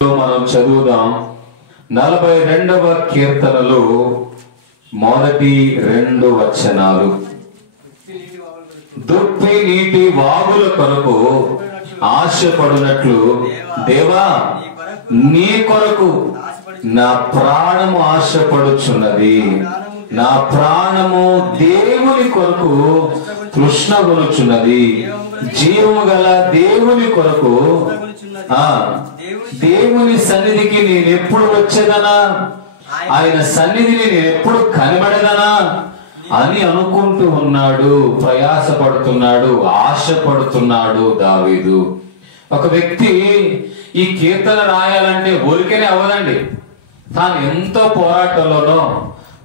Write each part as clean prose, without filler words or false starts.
మనం చదువుదాం 42వ కీర్తనలో మొదటి 2 వచనాలు. దుప్పి నీటి వాగుల కొరకు ఆశపడునట్లు దేవా నీ కొరకు నా ప్రాణము ఆశపడుచున్నది. నా ప్రాణము దేవుని కొరకు తృష్ణగొనుచున్నది. జీవము గల దేవుని కొరకు దేవుని సన్నిధికి నేను ఎప్పుడు వచ్చేదనా, ఆయన సన్నిధిని నేను ఎప్పుడు కనబడదనా అని అనుకుంటూ ఉన్నాడు, ప్రయాసపడుతున్నాడు, ఆశపడుతున్నాడు దావీదు. ఒక వ్యక్తి ఈ కీర్తన రాయాలంటే ఊరికేనే అవ్వదండి. తాను ఎంతో పోరాటంలోనో,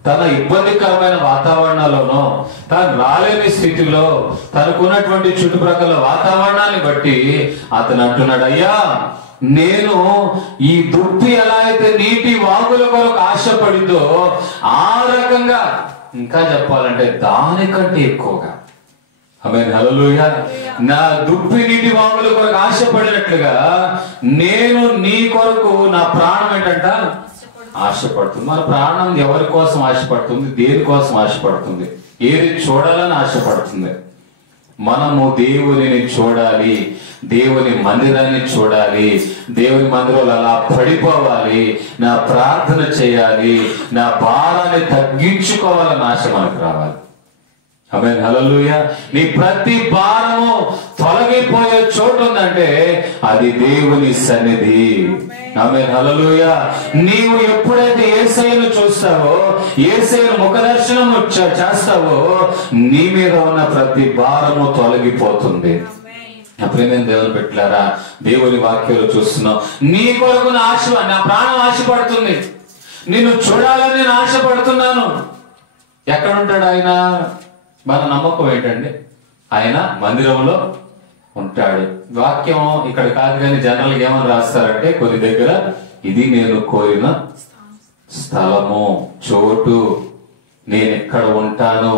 తన ఇబ్బందికరమైన వాతావరణాల్లోనో, తాను రాలేని స్థితిలో, తనకున్నటువంటి చుట్టుప్రక్కల వాతావరణాన్ని బట్టి అతను అంటున్నాడు, అయ్యా నేను ఈ దుప్పి ఎలా అయితే నీటి వాగుల కొరకు ఆశపడిందో ఆ రకంగా, ఇంకా చెప్పాలంటే దానికంటే ఎక్కువగా, ఆమేన్ హల్లెలూయా, నా దుప్పి నీటి వాగుల కొరకు ఆశపడినట్లుగా నేను నీ కొరకు నా ప్రాణం ఏంటంట ఆశపడుతుంది. మన ప్రాణం ఎవరి కోసం ఆశపడుతుంది? దేనికోసం ఆశపడుతుంది? ఏది చూడాలని ఆశపడుతుంది? మనము దేవునిని చూడాలి, దేవుని మందిరాన్ని చూడాలి, దేవుని మందిరంలో అలా పడిపోవాలి, నా ప్రార్థన చేయాలి, నా భారాన్ని తగ్గించుకోవాలని ఆశ మనకు రావాలి. ఆమేన్ హల్లెలూయా. నీ ప్రతి భారము తొలగిపోయే చోటు ఉందంటే అది దేవుని సన్నిధి. ఆమేన్ హల్లెలూయా. నీవు ఎప్పుడైతే యేసయ్యను చూస్తావో, యేసయ్యను ముఖదర్శనం చేస్తావో, నీ మీద ఉన్న ప్రతి భారము తొలగిపోతుంది. అప్పుడేమేం దేవుని పెట్టారా, దేవుని వాక్యాలు చూస్తున్నావు. నీ కొరకు నా ఆశ, నా ప్రాణం ఆశపడుతుంది, నిన్ను చూడాలని నేను ఆశపడుతున్నాను. ఎక్కడ ఉంటాడు ఆయన? మన నమ్మకం ఏంటండి? ఆయన మందిరంలో ఉంటాడు. వాక్యం ఇక్కడ కాదు కానీ జనరల్ ఏమని రాస్తారంటే కొన్ని దగ్గర, ఇది నేను కోరిన స్థలము, చోటు, నేను ఇక్కడ ఉంటాను.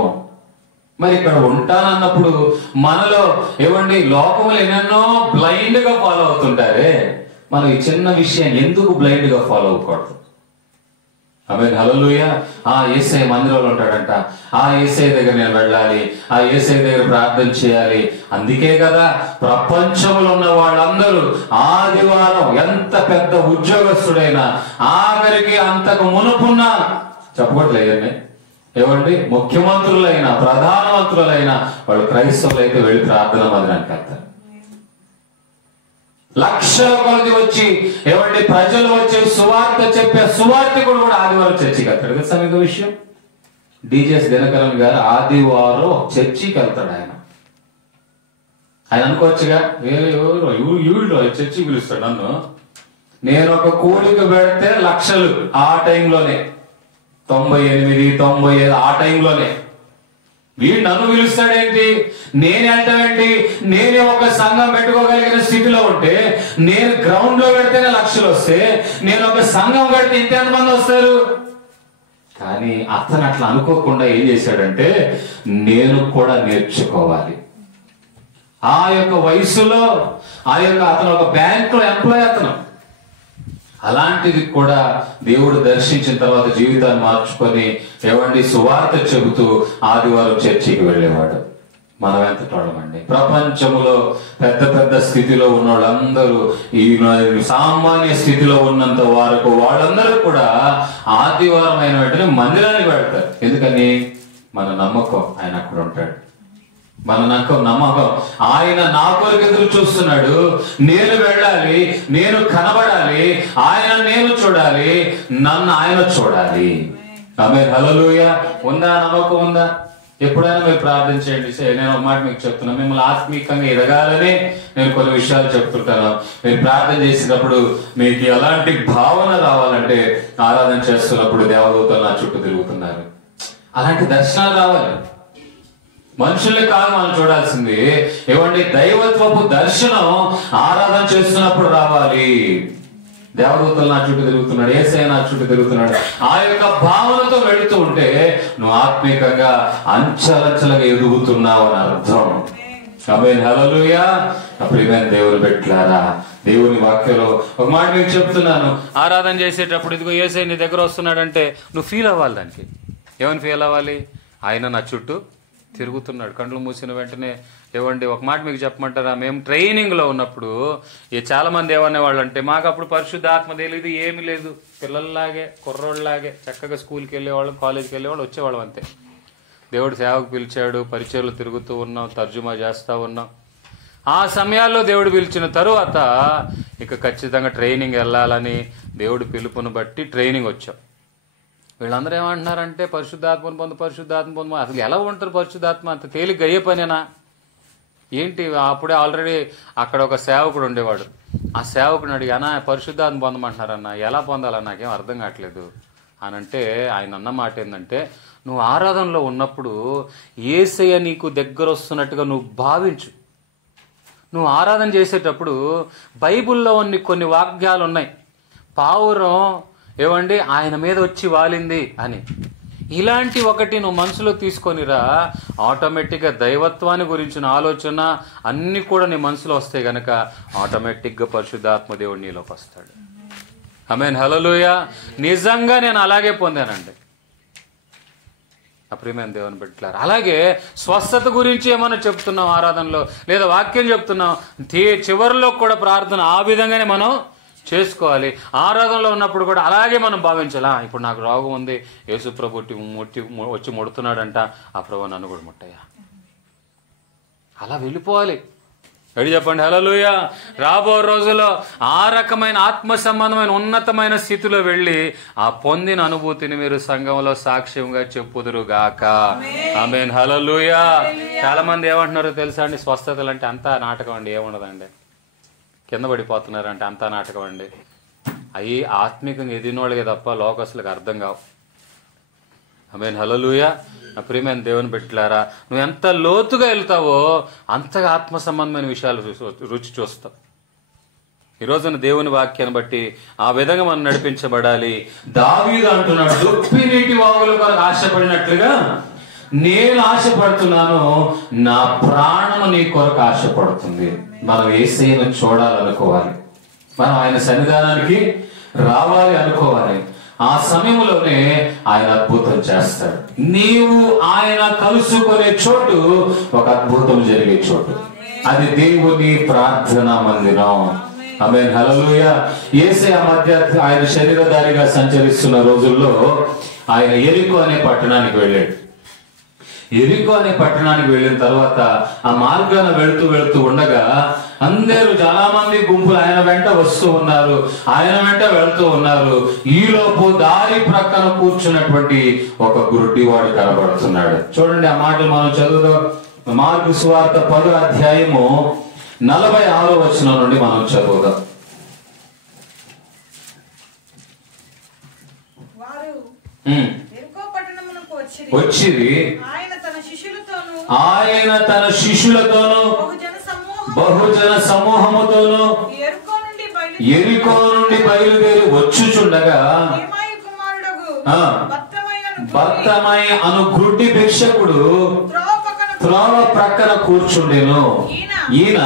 మరి ఇక్కడ ఉంటానన్నప్పుడు మనలో ఏమండి లోకములు ఎన్నెన్నో బ్లైండ్ గా ఫాలో అవుతుంటారే. మనం ఈ చిన్న విషయాన్ని ఎందుకు బ్లైండ్ గా ఫాలో అవ్వకూడదు? ఆమేన్ హల్లెలూయా. ఆ యేసయ్య మందిరంలో ఉంటాడంట, ఆ యేసయ్య దగ్గర నేను వెళ్ళాలి, ఆ యేసయ్య దగ్గర ప్రార్థన చేయాలి. అందుకే కదా ప్రపంచంలో ఉన్న వాళ్ళందరూ ఆదివారం ఎంత పెద్ద ఉద్యోగస్తుడైనా, ఆఖరికి అంతకు మునుపున్న చెప్పట్లేదండి ఏమండి ముఖ్యమంత్రులైనా ప్రధానమంత్రులైనా వాళ్ళు క్రైస్తవులు అయితే వెళ్ళి ప్రార్థన మందిరానికి వెళ్తారు. లక్షల కొలది వచ్చి ఏమండి ప్రజలు వచ్చి సువార్త చెప్పే సువార్తికుడు కూడా ఆదివారం చర్చికి వెళ్తాడు. కదా సమీప విషయం. డిజెస్ దినకరన్ గారు ఆదివారం చర్చికి వెళ్తాడు. ఆయన అనుకోవచ్చుగా చర్చికి పిలుస్తాడు నన్ను, నేను ఒక కూలిక పెడితే లక్షలు ఆ టైంలోనే 98, 95 ఆ టైంలోనే. వీడు నన్ను పిలుస్తాడేంటి, నేను వెళ్తామేంటి? నేనే ఒక సంఘం పెట్టుకోగలిగిన స్థితిలో ఉంటే, నేను గ్రౌండ్ లో పెడితేనే లక్షలు వస్తే, నేను ఒక సంఘం పెడితే ఇంతమంది వస్తారు. కానీ అతను అట్లా అనుకోకుండా ఏం చేశాడంటే, నేను కూడా నేర్చుకోవాలి. ఆ యొక్క వయసులో అతను ఒక బ్యాంక్ లో ఎంప్లాయ్. అతను అలాంటిది కూడా దేవుడు దర్శించిన తర్వాత జీవితాన్ని మార్చుకొని ఏమండి సువార్త చెబుతూ ఆదివారం చర్చికి వెళ్ళేవాడు. మనం ఎంత తోడమండి. ప్రపంచంలో పెద్ద పెద్ద స్థితిలో ఉన్న వాళ్ళందరూ, ఈ సామాన్య స్థితిలో ఉన్నంత వరకు వాళ్ళందరూ కూడా ఆదివారం అయిన వెంటనే మందిరానికి వెళ్తారు. ఎందుకని? మన నమ్మకం ఆయన అక్కడ ఉంటాడు. మన నమ్మకం ఆయన నా కొరకు ఎదురు చూస్తున్నాడు, నేను వెళ్ళాలి, నేను కనబడాలి, ఆయన నేను చూడాలి, నన్ను ఆయన చూడాలి. ఆమేన్ హల్లెలూయా. ఉందా? నమ్మకం ఉందా? ఎప్పుడైనా మీరు ప్రార్థన చేయండి. నేను ఒక మాట మీకు చెప్తున్నా, మిమ్మల్ని ఆత్మీయంగా ఎదగాలని నేను కొన్ని విషయాలు చెప్తుంటాను. మీరు ప్రార్థన చేసినప్పుడు మీకు ఎలాంటి భావన రావాలంటే, ఆరాధన చేస్తున్నప్పుడు దేవదూతలు నా చుట్టూ తిరుగుతున్నారు, అలాంటి దర్శనాలు రావాలి. మనుషుల్ని కాదు మనం చూడాల్సింది. ఏమండి దైవత్వపు దర్శనం ఆరాధన చేస్తున్నప్పుడు రావాలి. దేవదూతలు నా చుట్టూ తిరుగుతున్నాడు, యేసయ్య నా చుట్టూ తిరుగుతున్నాడు, ఆ యొక్క భావనతో వెళుతూ ఉంటే నువ్వు ఆత్మీయంగా అంచెలంచెలుగా ఎదుగుతున్నావు అని అర్థం. ఆమేన్ హల్లెలూయా. ప్రియమైన దేవుని బిడ్డలారా, దేవుని వాక్యంలో ఒక మాట మీకు చెప్తున్నాను, ఆరాధన చేసేటప్పుడు ఇదిగో యేసయ్య నీ దగ్గర వస్తున్నాడంటే నువ్వు ఫీల్ అవ్వాలి. దానికి ఏమని ఫీల్ అవ్వాలి? ఆయన నా చుట్టూ తిరుగుతున్నాడు. కండ్లు మూసిన వెంటనే ఏవండి ఒక మాట మీకు చెప్పమంటారా, మేము ట్రైనింగ్లో ఉన్నప్పుడు చాలా మంది ఏమనేవాళ్ళు అంటే, మాకు అప్పుడు పరిశుద్ధాత్మ తెలియదు, ఏమీ లేదు, పిల్లల్లాగే కుర్రోళ్ళలాగే చక్కగా స్కూల్కి వెళ్ళేవాళ్ళం, కాలేజీకి వెళ్ళేవాళ్ళు, వచ్చేవాళ్ళం అంతే. దేవుడు సేవకు పిలిచాడు, పరిచయలు తిరుగుతూ ఉన్నాం, తర్జుమా చేస్తూ ఉన్నాం. ఆ సమయాల్లో దేవుడు పిలిచిన తరువాత ఇక ఖచ్చితంగా ట్రైనింగ్ వెళ్ళాలని దేవుడు పిలుపును బట్టి ట్రైనింగ్ వచ్చాం. వీళ్ళందరూ ఏమంటున్నారంటే పరిశుద్ధాత్మను పొందు. అసలు ఎలా ఉంటారు పరిశుద్ధాత్మ? అంత తేలిగ్గా అయ్యే పనేనా ఏంటి? అప్పుడే ఆల్రెడీ అక్కడ ఒక సేవకుడు ఉండేవాడు. ఆ సేవకుని అడిగి, అన్నా పరిశుద్ధాత్మ పొందమంటున్నారన్న, ఎలా పొందాలన్నా నాకేం అర్థం కావట్లేదు అని అంటే, ఆయన అన్న మాట ఏంటంటే, నువ్వు ఆరాధనలో ఉన్నప్పుడు యేసయ్య నీకు దగ్గర వస్తున్నట్టుగా నువ్వు భావించు. నువ్వు ఆరాధన చేసేటప్పుడు బైబిల్లో కొన్ని వాక్యాలు ఉన్నాయి. పావురం ఏమండి ఆయన మీద వచ్చి వాలింది అని, ఇలాంటి ఒకటి నువ్వు మనసులో తీసుకొనిరా, ఆటోమేటిక్గా దైవత్వాన్ని గురించిన ఆలోచన అన్నీ కూడా నీ మనసులో వస్తాయి గనక ఆటోమేటిక్గా పరిశుద్ధాత్మ దేవుడు నీలోకి వస్తాడు. ఆమేన్, హల్లెలూయా. నిజంగా నేను అలాగే పొందానండి ప్రియమైన దేవుని బిడ్డలారా. అలాగే స్వస్థత గురించి ఏమన్నా చెప్తున్నాం ఆరాధనలో, లేదా వాక్యం చెప్తున్నాం, చివరిలో కూడా ప్రార్థన ఆ విధంగానే మనం చేసుకోవాలి. ఆరాధనలో ఉన్నప్పుడు కూడా అలాగే మనం భావించాలా, ఇప్పుడు నాకు రోగం ఉంది, యేసు ప్రభు వచ్చి ముడుతున్నాడంట, ఆ ప్రభు నన్ను కూడా ముట్టయ్యా, అలా వెళ్ళిపోవాలి. ఎడి చెప్పండి, హల్లెలూయా. రాబో రోజుల్లో ఆ రకమైన ఆత్మ సంబంధమైన ఉన్నతమైన స్థితిలో వెళ్ళి ఆ పొందిన అనుభూతిని మీరు సంఘంలో సాక్ష్యంగా చెప్పుదురుగాక. ఆమేన్, హల్లెలూయా. చాలా మంది ఏమంటున్నారో తెలుసా అండి, స్వస్థతలు అంటే అంతా నాటకం అండి, ఏముండదండి, కింద పడిపోతున్నారంటే అంతా నాటకం అండి. అవి ఆత్మికంగా ఎదిగినోళ్ళకే తప్ప లోకస్తులకు అర్థం కావు. ఆమేన్, హల్లెలూయా. నా ప్రియమైన దేవుని బిడ్డలారా, నువ్వు ఎంత లోతుగా వెళ్తావో అంతగా ఆత్మ సంబంధమైన విషయాలు రుచి చూస్తావు. ఈరోజున దేవుని వాక్యాన్ని బట్టి ఆ విధంగా మనం నడిపించబడాలి. దావీదు అంటున్నాడు, దుప్పి నీటి వాగుల కొరకు ఆశపడినట్లుగా నేను ఆశపడుతున్నాను, నా ప్రాణము నీ కొరకు ఆశపడుతుంది. మనం యేసయ్యను చూడాలనుకోవాలి, మనం ఆయన సన్నిధానానికి రావాలి అనుకోవాలి. ఆ సమయంలోనే ఆయన అద్భుతం చేస్తాడు. నీవు ఆయన కలుసుకునే చోటు ఒక అద్భుతం జరిగే చోటు, అది దేవుని ప్రార్థనా మందిరం. ఆమేన్, హల్లెలూయా. యేసయ్య మధ్య ఆయన శరీరధారిగా సంచరిస్తున్న రోజుల్లో ఆయన యెరికో అనే పట్టణానికి వెళ్ళాడు. యెరికో అనే పట్టణానికి వెళ్ళిన తర్వాత ఆ మార్గాన వెళుతూ ఉండగా అందరూ చాలా మంది గుంపులు ఆయన వెంట వస్తూ ఉన్నారు, ఆయన వెంట వెళుతూ ఉన్నారు. ఈలోపు దారి ప్రక్కన కూర్చున్నటువంటి ఒక గురుడివాడు కనబడుతున్నాడు. చూడండి, ఆ మాటలు మనం చదువుదాం. మార్కు సువార్త 10వ అధ్యాయము 46వ వచనం నుండి మనం చదువుదాం. వచ్చింది ఆయన తన శిష్యులతోను బహుజన సమూహముతోను యెరికో నుండి బయలుదేరి వచ్చుచుండగా బత్తమయ అను గుడ్డి భిక్షకుడు త్రోవ ప్రక్కన కూర్చుండెను. ఈయన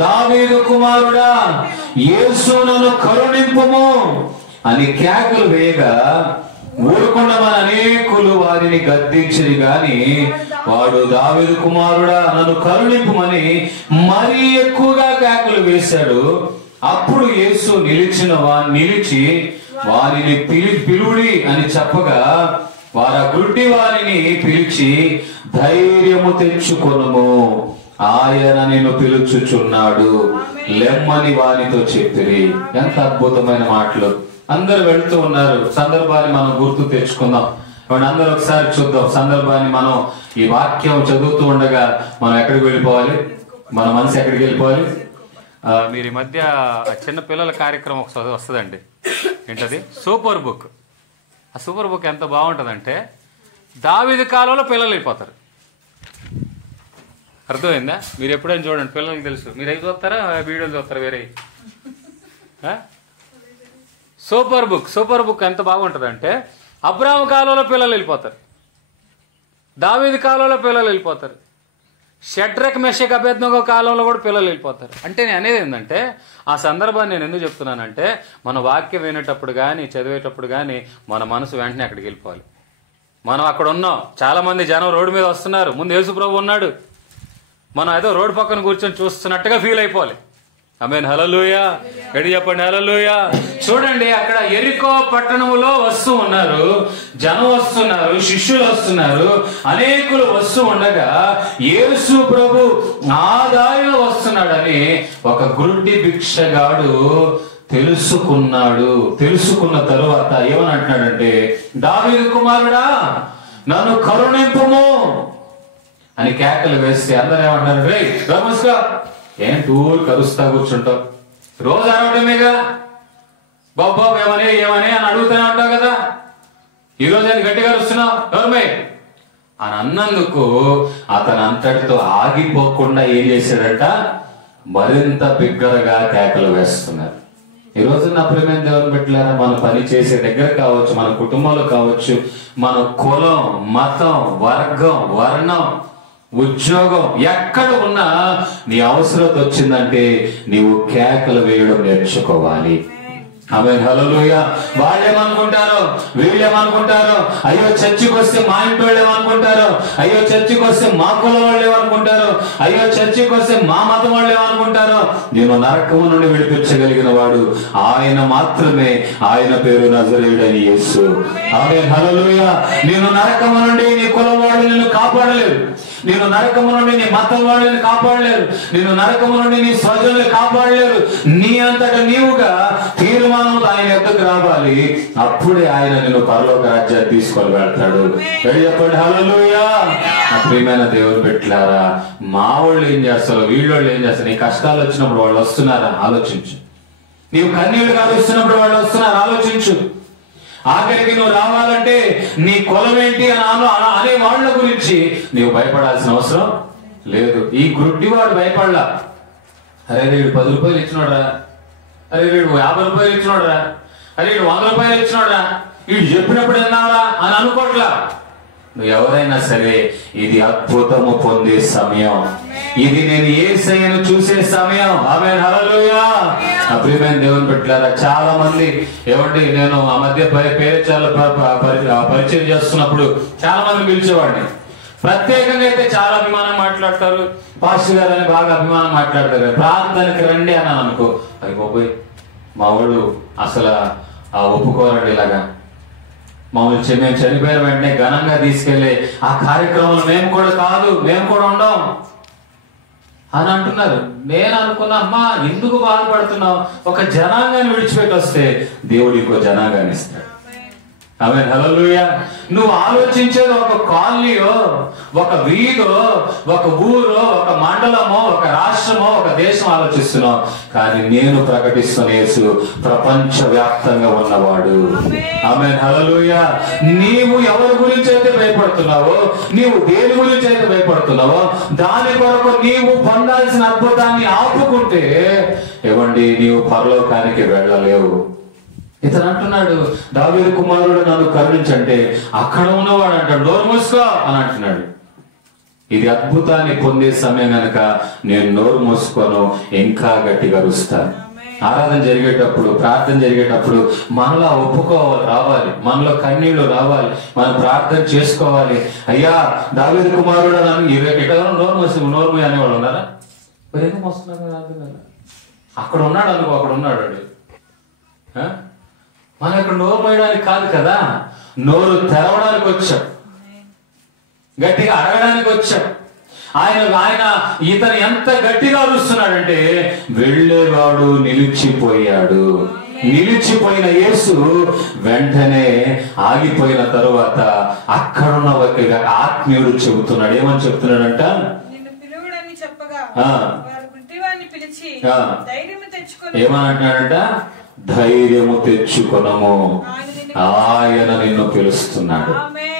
దావీదు కుమారుడా యేసు నన్ను కరుణింపుము అని కేకలు వేయగా ఊరుకున్న మన అనేకులు వారిని గద్దించిరి గాని వాడు దావీదు కుమారుడా నన్ను కరుణింపుమని మరీ ఎక్కువగా కేకలు వేశాడు. అప్పుడు యేసు నిలిచి వారిని పిలువుడి అని చెప్పగా వారు గుడ్డి వారిని పిలిచి ధైర్యము తెచ్చుకొనుము, ఆయన నిన్ను పిలుచుచున్నాడు లెమ్మని వారితో చెప్పిరి. ఎంత అద్భుతమైన మాటలు. అందరు వెళ్తూ ఉన్నారు. సందర్భాన్ని మనం గుర్తు తెచ్చుకుందాం. అందరూ ఒకసారి చూద్దాం సందర్భాన్ని. మనం ఈ వాక్యం చదువుతూ ఉండగా మనం ఎక్కడికి వెళ్ళిపోవాలి, మన మనసు ఎక్కడికి వెళ్ళిపోవాలి? మీరు ఈ మధ్య చిన్న పిల్లల కార్యక్రమం వస్తుందండి, ఏంటది, సూపర్ బుక్. ఆ సూపర్ బుక్ ఎంత బాగుంటుందంటే దావీదు కాలంలో పిల్లలు అయిపోతారు. అర్థమైందా? మీరు ఎప్పుడైనా చూడండి, పిల్లలకి తెలుసు. మీరు అవి చూస్తారా, వీడియోలు చూస్తారా వేరే? సూపర్ బుక్ ఎంత బాగుంటుంది అంటే అబ్రాహాము కాలంలో పిల్లలు వెళ్ళిపోతారు. దావీదు కాలంలో పిల్లలు వెళ్ళిపోతారు. షడ్రక్ మెషక్ అబేద్నగో కాలంలో కూడా పిల్లలు వెళ్ళిపోతారు. అంటే నేను అనేది ఏంటంటే, ఆ సందర్భాన్ని నేను ఎందుకు చెప్తున్నానంటే, మన వాక్యం వినేటప్పుడు కానీ చదివేటప్పుడు కానీ మన మనసు వెంటనే అక్కడికి వెళ్ళిపోవాలి. మనం అక్కడ ఉన్నాం, చాలామంది జనం రోడ్డు మీద వస్తున్నారు, ముందు యేసుప్రభు ఉన్నాడు, మనం ఏదో రోడ్డు పక్కన కూర్చొని చూస్తున్నట్టుగా ఫీల్ అయిపోవాలి. ఆమేన్, హల్లెలూయా. గడి చెప్పండి హల్లెలూయా. చూడండి, అక్కడ యెరికో పట్టణంలో వస్తూ ఉన్నారు, జనం వస్తున్నారు, శిష్యులు వస్తున్నారు, అనేకులు వస్తూ ఉండగా యేసు ప్రభు ఆ దారిలో వస్తున్నాడని ఒక గురుడి భిక్షగాడు తెలుసుకున్నాడు. తెలుసుకున్న తరువాత ఏమని అంటున్నాడంటే, దావీదు కుమారుడా నన్ను కరుణింపుము అని కేకలు వేస్తే అందరూ ఏమంటున్నారు, రే రమస్కా ఏంటి ఊరు కరుస్తా కూర్చుంటావు, రోజు అరవటమేగా, బాబు ఏమని ఏమని అని అడుగుతూనే ఉంటావు కదా, ఈరోజు అని గట్టిగా అరుస్తున్నావు ఎవరమే అని అన్నందుకు అతను అంతటితో ఆగిపోకుండా ఏం చేశాడట, మరింత బిగ్గరగా కేకలు వేస్తున్నారు. ఈరోజు నా ప్రియమైన దేవుని బిడ్డలారా, మన పని చేసే దగ్గర కావచ్చు, మన కుటుంబంలో కావచ్చు, మన కులం, మతం, వర్గం, వర్ణం, ఉద్యోగం ఎక్కడ ఉన్నా నీ అవసరం వచ్చిందంటే నీవు కేకలు వేయడం నేర్చుకోవాలి. ఆమేన్, హల్లెలూయా. వాళ్ళేమనుకుంటారు, వీళ్ళేమనుకుంటారు, అయ్యో చర్చికి వస్తే మా ఇంటి వాళ్ళు ఏమనుకుంటారు, అయ్యో చర్చికి వస్తే మా కులం వాళ్ళు ఏమనుకుంటారు, అయ్యో చర్చికి వస్తే మా మతం వాళ్ళు ఏమనుకుంటారు. నేను నరకము నుండి విడిపించగలిగిన వాడు ఆయన మాత్రమే, ఆయన పేరు నజరేయుడైన యేసు. ఆమేన్, హల్లెలూయా. నేను నరకము నుండి నీ కులం వాళ్ళు నిన్ను కాపాడలేరు, నేను నరకము నుండి నీ మతం వాళ్ళని కాపాడలేరు, నేను నరకము నుండి నీ స్వజనులు కాపాడలేరు. నీ అంతటా నీవుగా తీర్మానం ఆయన ఎద్దకు రావాలి, అప్పుడే ఆయన నిన్ను పరలోక రాజ్యాన్ని తీసుకొని వెళ్తాడు. చెప్పండి హల్లెలూయా. నా ప్రియమైన దేవుని బిడ్డలారా, మా వాళ్ళు ఏం చేస్తారు, వీళ్ళోళ్ళు ఏం చేస్తారు, నీ కష్టాలు వచ్చినప్పుడు వాళ్ళు వస్తున్నారా ఆలోచించు, నీవు కన్నీళ్లు కాలుస్తున్నప్పుడు వాళ్ళు వస్తున్నారా ఆలోచించు. ఆఖరికి నువ్వు రావాలంటే నీ కులం ఏంటి అని అనే వాళ్ళ గురించి నీవు భయపడాల్సిన అవసరం లేదు. ఈ గుడ్డివాడు భయపడలా, అరే వీడు 10 రూపాయలు ఇచ్చినోడ్రా, అరే వీడు 50 రూపాయలు ఇచ్చినోడ్రా, అరే వీడు 100 రూపాయలు ఇచ్చినోడ్రా, వీడు చెప్పినప్పుడు విన్నావరా అని అనుకోట్లా. నువ్వు ఎవరైనా సరే, ఇది అద్భుతము పొందే సమయం, ఇది నేను యేసయ్యను చూసే సమయం. ఆమేన్, హల్లెలూయా. ప్రియమైన దేవుని బిడ్డలారా, చాలా మంది ఏమండి, నేను ఆ మధ్య పేరేచాల పరిచయం చేస్తున్నప్పుడు చాలా మంది పిలిచేవాడిని. ప్రత్యేకంగా అయితే చాలా అభిమానం మాట్లాడతారు, పాస్టర్ గారు అని బాగా అభిమానం మాట్లాడతారు. ప్రార్థనకి రండి అని అనుకో, అది పోయి మా వాళ్ళు అసలు ఒప్పుకోరండి, ఇలాగా మమ్మల్ని మేము చనిపోయిన వెంటనే ఘనంగా తీసుకెళ్లే ఆ కార్యక్రమంలో మేము కూడా కాదు, మేము కూడా ఉండం అని అంటున్నారు. నేను అనుకున్నా, అమ్మా ఎందుకు బాధపడుతున్నావు, ఒక జనాంగాన్ని విడిచిపెట్టి వస్తే దేవుడు ఇంకో జనాంగాన్ని ఇస్తాడు. ఆమేన్, హల్లెలూయా. నువ్వు ఆలోచించేది ఒక కాలనీయో, ఒక వీధో, ఒక ఊరో, ఒక మండలమో, ఒక రాష్ట్రమో, ఒక దేశం ఆలోచిస్తున్నావు. కానీ నేను ప్రకటిస్తున్న యేసు ప్రపంచ వ్యాప్తంగా ఉన్నవాడు. ఆమేన్, హల్లెలూయా. నీవు ఎవరి గురించి అయితే భయపడుతున్నావో, నీవు దేని గురించి అయితే భయపడుతున్నావో, దాని కొరకు నీవు పొందాల్సిన అద్భుతాన్ని ఆపుకుంటే ఏమండి, నీవు పరలోకానికి వెళ్ళలేవు. ఇతను అంటున్నాడు, దావీదు కుమారుడు నన్ను కరుణించంటే అక్కడ ఉన్నవాడు అంటాడు నోరు మూసుకో అని అంటున్నాడు. ఇది అద్భుతాన్ని పొందే సమయం కనుక నేను నోరు మూసుకోను, ఇంకా గట్టిగా అరుస్తాను. ఆరాధన జరిగేటప్పుడు, ప్రార్థన జరిగేటప్పుడు మనలో ఒప్పుకోవాలి, రావాలి, మనలో కన్నీళ్లు రావాలి, మనం ప్రార్థన చేసుకోవాలి. అయ్యా దావీదు కుమారుడు నన్ను ఎవరైనా నోరు మూయ అనేవాళ్ళు ఉన్నారా? మరి ఎందుకు వస్తున్నారు? అక్కడ ఉన్నాడు అనుకో, అక్కడ ఉన్నాడు వాడు. మనం ఇక్కడ నోరు మోయడానికి కాదు కదా, నోరు తెరవడానికి వచ్చాం, గట్టిగా అడగడానికి వచ్చాం. ఆయన ఇతను ఎంత గట్టిగా అరుస్తున్నాడంటే వెళ్ళేవాడు నిలిచిపోయాడు. నిలిచిపోయిన యేసు వెంటనే ఆగిపోయిన తరువాత అక్కడున్న ఒక ఆత్మీయుడు చెబుతున్నాడు. ఏమని చెప్తున్నాడంట, ఏమని అంటున్నాడంట, ధైర్యము తెచ్చుకొనము, ఆయన నిన్ను పిలుస్తున్నాడు.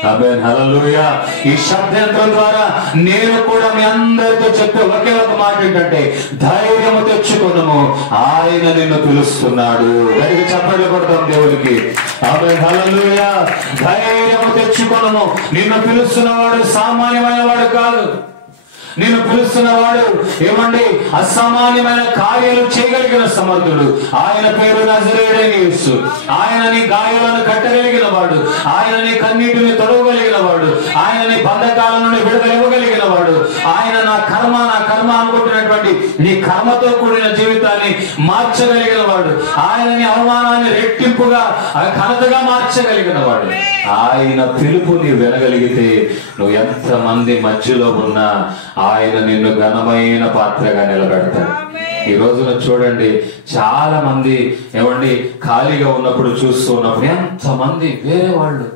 ఆమేన్, హల్లెలూయా. ఈ శబ్దయంత్రం ద్వారా నేను కూడా మీ అందరితో చెప్పే ఒకే ఒక మాట ఏంటంటే, ధైర్యము తెచ్చుకొనుము, ఆయన నిన్ను పిలుస్తున్నాడు. గట్టిగా చప్పట్లు కొడతాం దేవునికి. ఆమేన్, హల్లెలూయా. ధైర్యము తెచ్చుకొనుము. నిన్ను పిలుస్తున్నవాడు సామాన్యమైన వాడు కాదు. నిన్ను పిలుస్తున్నవాడు ఏమండి అసామాన్యమైన కార్యాలు చేయగలిగిన సమర్థుడు. ఆయన పేరు నజరేయుడైన యేసు. ఆయన నీ గాయాలను కట్టగలిగిన వాడు. ఆయన నీ కన్నీటిని తొడవగలిగిన వాడు. ఆయన నీ బంధకాల నుండి విడుదల ఇవ్వగలిగిన వాడు. ఆయన నా కర్మ అనుకుంటున్నటువంటి నీ కర్మతో కూడిన జీవితాన్ని మార్చగలిగిన వాడు. ఆయన నీ అవమానాన్ని రెట్టింపుగా ఘనతగా మార్చగలిగిన వాడు. ఆయన పిలుపు నీవు వినగలిగితే నువ్వు ఎంతమంది మధ్యలో ఉన్నా ఆయన నిన్ను ఘనమైన పాత్రగా నిలబెడతాడు. ఈ రోజున చూడండి, చాలా మంది ఏమండి ఖాళీగా ఉన్నప్పుడు చూస్తూ ఉన్నప్పుడు ఎంతమంది వేరే వాళ్ళు,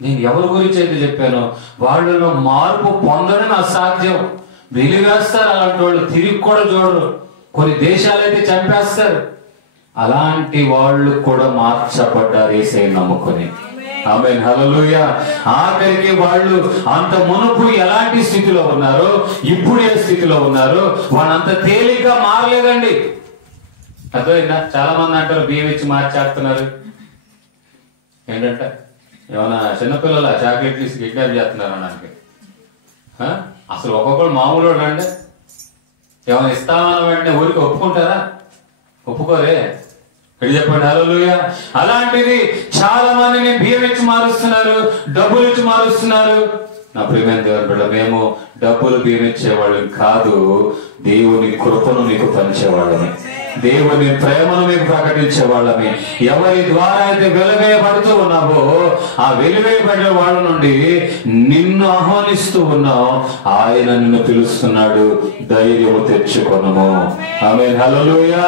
నేను ఎవరి గురించి అయితే చెప్పానో వాళ్ళలో మార్పు పొందడం అసాధ్యం. వెలివేస్తారు అలాంటి వాళ్ళు, తిరిగి కూడా చూడరు. కొన్ని దేశాలైతే చంపేస్తారు. అలాంటి వాళ్ళు కూడా మార్చబడ్డారు యేసయ్యను నమ్ముకొని. ఆమేన్, హల్లెలూయా. ఆఖరికి వాళ్ళు అంత మునుపు ఎలాంటి స్థితిలో ఉన్నారో ఇప్పుడు ఏ స్థితిలో ఉన్నారో వాళ్ళంత తేలిగ్గా మారలేదండి. అర్థమైందా? చాలా మంది అంటారు బియ్యం ఇచ్చి మార్చేస్తున్నారు. ఏంటంటే ఏమన్నా చిన్నపిల్లల చాక్లెట్లు ఇచ్చి కిడ్నాప్ చేస్తున్నారు అనడానికి. అసలు ఒక్కొక్కరు మామూలు అండి, ఏమైనా ఇస్తామన్న వెంటనే ఊరికి ఒప్పుకుంటారా? ఒప్పుకోరే. ఇక్కడ చెప్పండి, హల్లెలూయా. అలాంటిది చాలా మందిని బియ్యం ఇచ్చి మారుస్తున్నారు, డబ్బులు ఇచ్చి మారుస్తున్నారు. నా ప్రియమైన దేవుని బిడ్డ, మేము డబ్బులు బియ్యం ఇచ్చేవాళ్ళం కాదు, దేవుని కృపను నీకు పంచేవాళ్ళని, దేవుని ప్రేమను మీకు ప్రకటించే వాళ్ళని. ఎవరి ద్వారా అయితే వెలివేయబడుతూ ఉన్నావో ఆ వెలివేయబడే వాళ్ళ నుండి నిన్ను ఆహ్వానిస్తూ ఉన్నావు. ఆయన నిన్ను పిలుస్తున్నాడు, ధైర్యము తెచ్చుకొనుము. ఆమేన్, హల్లెలూయా.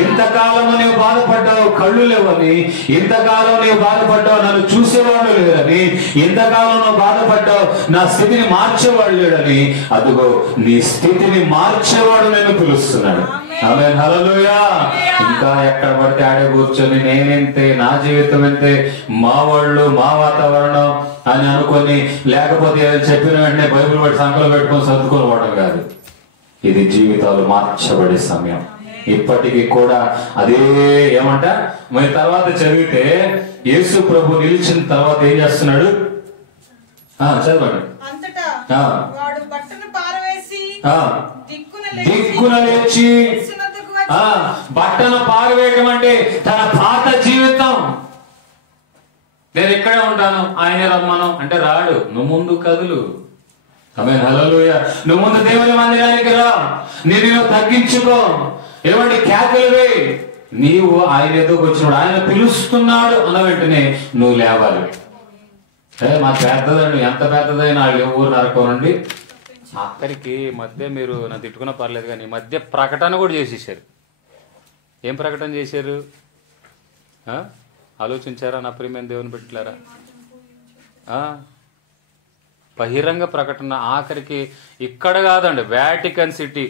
ఇంతకాలము నీవు బాధపడ్డావు, కళ్ళు లేవని. ఇంతకాలం నీవు బాధపడ్డావు, నన్ను చూసేవాడు లేరని. ఇంతకాలం నువ్వు బాధపడ్డావు, నా స్థితిని మార్చేవాడు లేడని. అదిగో నీ స్థితిని మార్చేవాడు నిన్ను పిలుస్తున్నాడు. ఆమేన్, హల్లెలూయా. ఇంకా ఎక్కడ పడితే ఆడే కూర్చొని నేనెంతే, నా జీవితం ఎంతే, మా వాళ్ళు, మా వాతావరణం అని అనుకొని, లేకపోతే చెప్పిన వెంటనే బైబిల్ పట్టి సంకలం పెట్టుకొని సర్దుకొని పోవడం కాదు. ఇది జీవితాలు మార్చబడే సమయం. ఇప్పటికీ కూడా అదే ఏమంట మరి తర్వాత చదివితే యేసు ప్రభు నిలిచిన తర్వాత ఏం చేస్తున్నాడు? చదవండి. దిక్కున లేచి బట్టను పారవేయటం అంటే తన పాత జీవితం. నేను ఇక్కడే ఉంటాను, ఆయన రమ్మను అంటే రాడు. నువ్వు ముందు కదులు. ఆమేన్, హల్లెలూయా. నువ్వు ముందు దేవుని మందిరానికి రా, నేను తగ్గించుకో. ఏమంటే కేకలు వేయి. నీవు ఆయన ఎదుగు వచ్చినాడు, ఆయన పిలుస్తున్నాడు అన్న వెంటనే నువ్వు లేవాలి. మా పెద్దదండి, ఎంత పెద్దదైనా వాళ్ళు ఊరు నరకోనండి. అక్కడికి మధ్య మీరు నా తిట్టుకున్న పర్లేదు కానీ మధ్య ప్రకటన కూడా చేసేసారు. ఏం ప్రకటన చేశారు ఆలోచించారా? నా ప్రియమైన దేవుని బిడ్డలారా, బహిరంగ ప్రకటన. ఆఖరికి ఇక్కడ కాదండి, వాటికన్ సిటీ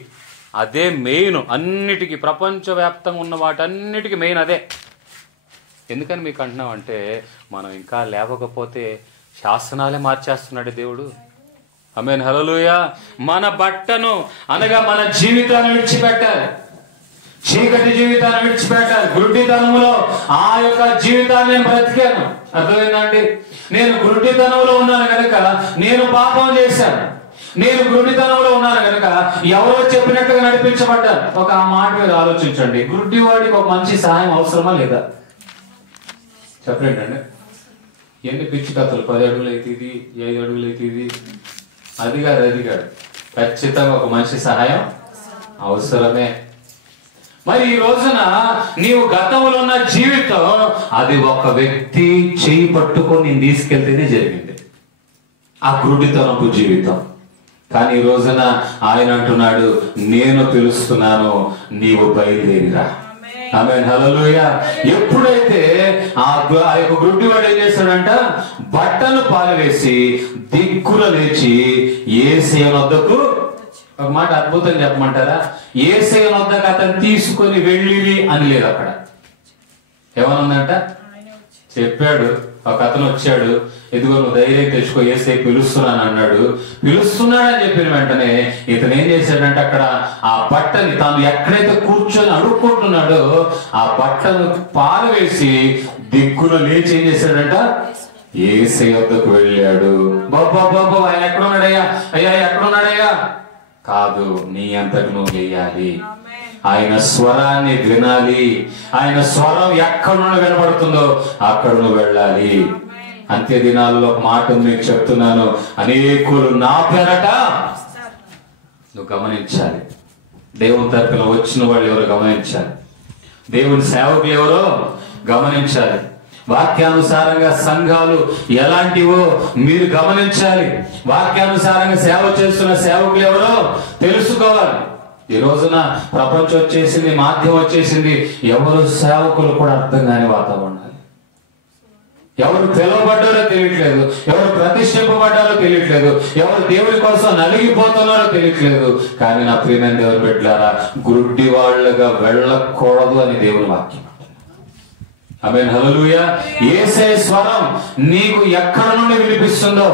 అదే మెయిన్. అన్నిటికీ ప్రపంచవ్యాప్తంగా ఉన్న వాటన్నిటికీ మెయిన్ అదే. ఎందుకని మీకు అంటున్నామంటే మనం ఇంకా లేవకపోతే శాసనాలే మార్చేస్తున్నాడు దేవుడు. ఆమేన్, హల్లెలూయా. మన బట్టను అనగా మన జీవితాన్ని విడిచిపెట్టాలి, చీకటి జీవితాన్ని విడిచిపెట్టాలి. గుడ్డితనంలో ఆ యొక్క జీవితాన్ని నేను బ్రతికాను. అర్థమైందండి? నేను గుడ్డితనంలో ఉన్నాను కనుక నేను పాపం చేశాను. నేను గుడ్డితనంలో ఉన్నాను కనుక ఎవరో చెప్పినట్టుగా నడిపించబడ్డాను. ఒక ఆ మాట మీద ఆలోచించండి. గుడ్డివాడికి ఒక మంచి సహాయం అవసరమా లేదా? చెప్పలేండి. ఎన్ని పిచ్చి కథలు, 10 అడుగులు అయితే ఇది, 5 అడుగులు అయితే ఇది. అది కాదు. ఖచ్చితంగా ఒక మంచి సహాయం అవసరమే. మరి ఈ రోజున నీవు గతంలో ఉన్న జీవితం అది ఒక వ్యక్తి చేయి పట్టుకొని నేను తీసుకెళ్తేనే జరిగింది, ఆ గుడ్డితనపు జీవితం. కానీ ఈ రోజున ఆయన అంటున్నాడు, నేను పిలుస్తున్నాను, నీవు బయలుదేరిరా. ఆమేన్, హల్లెలూయా. ఎప్పుడైతే ఆ యొక్క గుడ్డివాడు ఏం చేస్తాడంట, బట్టలు పారవేసి దిక్కున లేచి యేసయ్య వద్దకు, ఒక మాట అద్భుతం చెప్పమంటారా, యేసయ్య వద్దకు అతను తీసుకొని వెళ్ళివి అని లేదు అక్కడ. ఏమనుందంట? చెప్పాడు. ఒక అతను వచ్చాడు, ఇదిగో నువ్వు ధైర్యం తెచ్చుకో, యేసే పిలుస్తున్నాను అన్నాడు. పిలుస్తున్నాడని చెప్పిన వెంటనే ఇతను ఏం చేశాడంటే అక్కడ ఆ బట్టని తాను ఎక్కడైతే కూర్చొని అడుక్కుంటున్నాడో ఆ బట్టను పాలు వేసి దిక్కున లేచి ఏం చేశాడంట, యేసే వద్దకు వెళ్ళాడు. బాబా బాబా ఆయన ఎక్కడున్నాడయ్యా, అయ్యా ఎక్కడున్నాడయ్యా? కాదు, నీ అంతకు నువ్వు వేయాలి. ఆయన స్వరాన్ని వినాలి. ఆయన స్వరం ఎక్కడ నుండి వినబడుతుందో అక్కడ నువ్వు వెళ్ళాలి. అంత్య దినాల్లో ఒక మాట మీకు చెప్తున్నాను, అనేకులు నా పేరట నువ్వు గమనించాలి. దేవుని తరపున వచ్చిన వాళ్ళు ఎవరో గమనించాలి. దేవుని సేవకులు ఎవరో గమనించాలి. వాక్యానుసారంగా సంఘాలు ఎలాంటివో మీరు గమనించాలి. వాక్యానుసారంగా సేవ చేస్తున్న సేవకులు ఎవరో తెలుసుకోవాలి. ఈ రోజున ప్రపంచం వచ్చేసింది, మాధ్యమం వచ్చేసింది, ఎవరు సేవకులు కూడా అర్థం కాని వాతావరణాలు. ఎవరు పిలువబడ్డారో తెలియట్లేదు, ఎవరు ప్రతిష్ఠింపబడ్డారో తెలియట్లేదు, ఎవరు దేవుడి కోసం నలిగిపోతున్నారో తెలియట్లేదు. కానీ నా ప్రియమైన దేవుని బిడ్డలారా, గుడ్డి వాళ్ళగా వెళ్ళకూడదు అని దేవుని వాక్యం. ఆమేన్, హల్లెలూయా. యేసే స్వరం నీకు ఎక్కడ నుండి వినిపిస్తుందో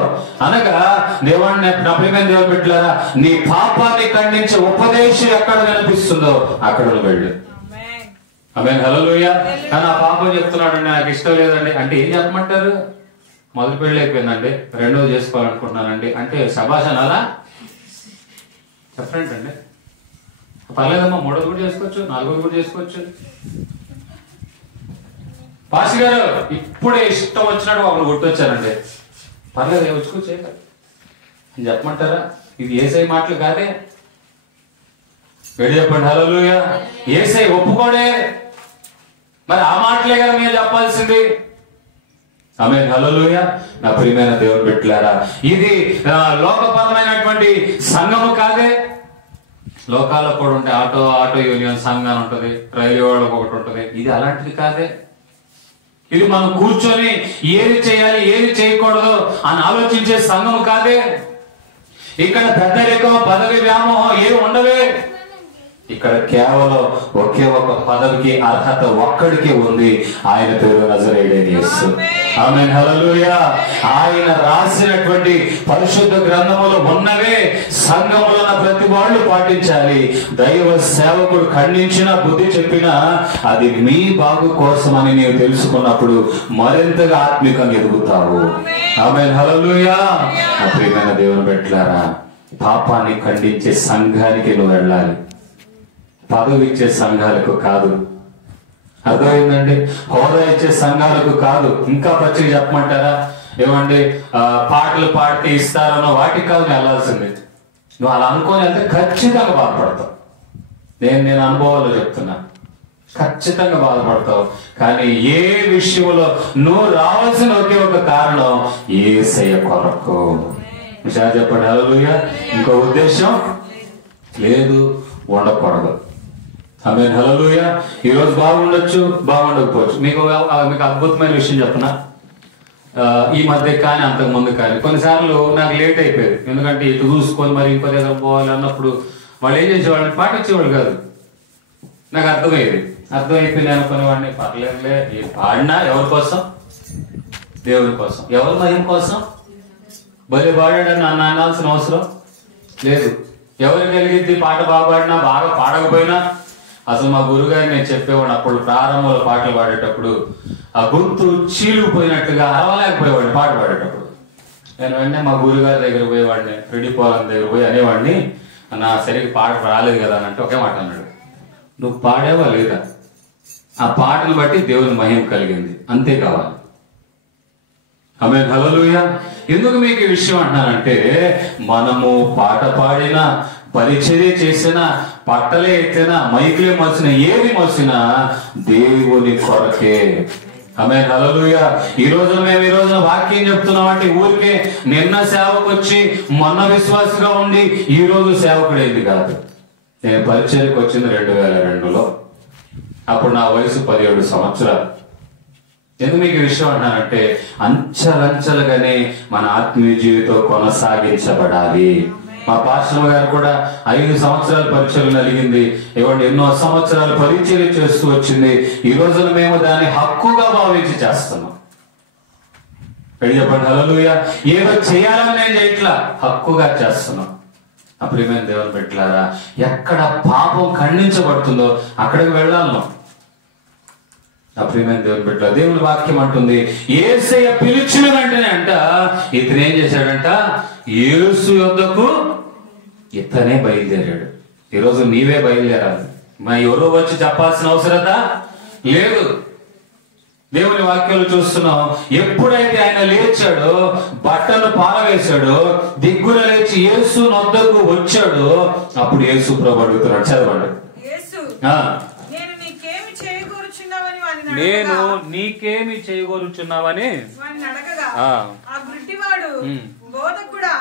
అనగా దేవుని నా ప్రియమైన దేవుని బిడ్డలారా, నీ పాపాన్ని ఖండించే ఉపదేశం ఎక్కడ వినిపిస్తుందో అక్కడ వెళ్ళు. ఆమేన్, హల్లెలూయా. కానీ ఆ పాపం చెప్తున్నాడండి, నాకు ఇష్టం లేదండి అంటే ఏం చెప్పమంటారు? మొదటి పెళ్లి అయిపోయిందండి, రెండోది చేసుకోవాలనుకుంటున్నానండి అంటే శభాష్ అనాలా? చెప్పండి అండి, పర్లేదమ్మా, మూడోది కూడా చేసుకోవచ్చు, నాలుగోది కూడా చేసుకోవచ్చు. పాస్ గారు ఇప్పుడే ఇష్టం వచ్చినట్టు ఒకరు గుర్తొచ్చారండి, పర్లేదు వచ్చుకోవచ్చు అని చెప్పమంటారా? ఇది యేసై మాటలు కాదే. వెళ్ళి చెప్పండి, హల్లెలూయా. యేసై ఒప్పుకోడే, మరి ఆ మాటలే కదా మీరు చెప్పాల్సింది. ఆమేన్, హల్లెలూయా. నా ప్రియమైన దేవుని బిడ్డలారా, ఇది లోకపరమైనటువంటి సంఘము కాదే. లోకాల్లో కూడా ఉంటే ఆటో యూనియన్ సంఘం ఉంటుంది, రైల్వే వాళ్ళకి ఒకటి ఉంటుంది. ఇది అలాంటిది కాదే. ఇది మనం కూర్చొని ఏది చేయాలి ఏది చేయకూడదు అని ఆలోచించే సంఘం కాదే. ఇక్కడ పెద్దరికం, పదవి వ్యామోహం ఏమి ఉండవే. ఇక్కడ కేవలం ఒకే ఒక పదవికి అర్హత ఒక్కడికి ఉంది, ఆయన పేరు నజరేయుడైన యేసు. ఆమేన్, హల్లెలూయా. ఆయన రాసినటువంటి పరిశుద్ధ గ్రంథములో ఉన్నవే సంఘములో ప్రతి వాళ్ళు పాటించాలి. దైవ సేవకుడు ఖండించిన, బుద్ధి చెప్పినా అది మీ బాగు కోసమని నీవు తెలుసుకున్నప్పుడు మరింతగా ఆత్మికంగా ఎదుగుతావు. ఆమేన్, హల్లెలూయా. నా ప్రియమైన దేవుని బిడ్డలారా, పాపాన్ని ఖండించే సంఘానికి నువ్వు వెళ్ళాలి, పదవి ఇచ్చే సంఘాలకు కాదు. అర్థమైందండి? హోదా ఇచ్చే సంఘాలకు కాదు. ఇంకా పచ్చిగా చెప్పమంటారా? ఏమండి, పాటలు పాడితే ఇస్తారనో వాటికి కాదు వెళ్ళాల్సింది. నువ్వు అలా అనుకొని వెళ్తే ఖచ్చితంగా బాధపడతావు. నేను అనుభవాల్లో చెప్తున్నా, ఖచ్చితంగా బాధపడతావు. కానీ ఏ విషయంలో నువ్వు రావాల్సిన ఒకే ఒక కారణం యేసయ్య కొరకు. విషయాలు చెప్పండి, హల్లెలూయా. ఇంకో ఉద్దేశం లేదు, ఉండకూడదు. ఆమేన్, హల్లెలూయా. ఈ రోజు బాగుండొచ్చు, బాగుండకపోవచ్చు. మీకు అద్భుతమైన విషయం చెప్పనా? ఈ మధ్య కానీ అంతకు ముందు కానీ కొన్నిసార్లు నాకు లేట్ అయిపోయేది. ఎందుకంటే ఇటు చూసుకొని మరి ఇంకో దగ్గర పోవాలి అన్నప్పుడు వాళ్ళు ఏం చేసేవాళ్ళని పాటించేవాళ్ళు కాదు. నాకు అర్థమైపోయింది అనుకునేవాడిని. పర్లేదులే, పాడినా ఎవరి కోసం? దేవుని కోసం. ఎవరి మహిమ కోసం? బలి పాడాడని నన్ను అనాల్సిన అవసరం లేదు. ఎవరికి కలిగింది పాట బాగా పాడినా బాగా పాడకపోయినా? అసలు మా గురుగారు నేను చెప్పేవాడు, అప్పుడు ప్రారంభంలో పాటలు పాడేటప్పుడు ఆ గొంతు చీలిపోయినట్టుగా అరవలేకపోయేవాడిని పాట పాడేటప్పుడు. నేను వెంటనే మా గురుగారి దగ్గర పోయేవాడిని, రెడ్డి పోలం దగ్గర పోయి అనేవాడిని, నా సరిగ్గా పాట రాలేదు కదా అని అంటే ఒకే మాట అన్నాడు, నువ్వు పాడేవా లేదా? ఆ పాటను బట్టి దేవుని మహిమ కలిగింది, అంతే కావాలి. ఆమేన్, హల్లెలూయా. ఎందుకు మీకు ఈ విషయం అంటున్నానంటే, మనము పాట పాడినా, పరిచర్య చేసిన, పట్టలే ఎత్తినా, మైకులే మోసిన, ఏది మోసినా దేవుని కొరకే. ఆమేన్, హల్లెలూయా. ఈ రోజున మేము ఈ రోజున వాక్యం చెప్తున్నాం అంటే ఊరికే నిన్న సేవకు వచ్చి మొన్న విశ్వాసగా ఉండి ఈ రోజు సేవకుడేది కాదు. నేను పరిచర్యకు వచ్చింది 2002లో. అప్పుడు నా వయసు 17 సంవత్సరాలు. ఎందుకు మీకు ఈ విషయం అంటానంటే, అంచెలంచెలుగానే మన ఆత్మీయ జీవితం కొనసాగించబడాలి. మా పాస్టర్ గారు కూడా 5 సంవత్సరాల పరిచర్య కలిగింది. ఇవ్వండి, ఎన్నో సంవత్సరాలు పరిచర్య చేస్తూ వచ్చింది. ఈ రోజున మేము దాన్ని హక్కుగా భావించి చేస్తున్నాం. చెప్పండి హల్లెలూయా. ఏదో చేయాలని నేను చేయట్లా, హక్కుగా చేస్తున్నాం. ఆ ప్రియమైన దేవుని బిడ్డలారా, ఎక్కడ పాపం ఖండించబడుతుందో అక్కడికి వెళ్ళాలి. ఆ ప్రియమైన దేవుని బిడ్డ, దేవుని వాక్యం అంటుంది, యేసయ్య పిలిచిన వెంటనే అంట ఇతను ఏం చేశాడంట, యేసు యొద్దకు ఇతనే బయలుదేరాడు. ఈరోజు నీవే బయలుదేరాలి. మా ఎవరో వచ్చి చెప్పాల్సిన అవసరత లేదు. దేవుని వాక్యాలు చూస్తున్నాం, ఎప్పుడైతే ఆయన లేచాడో, బట్టలు పారవేశాడో, దిగ్గున లేచి యేసు నొద్దకు వచ్చాడో, అప్పుడు యేసు ప్రభు అడుగుతున్నాడు. చదవండి. నేను నీకేమి చేయగోరుచున్నావని బోధకుడా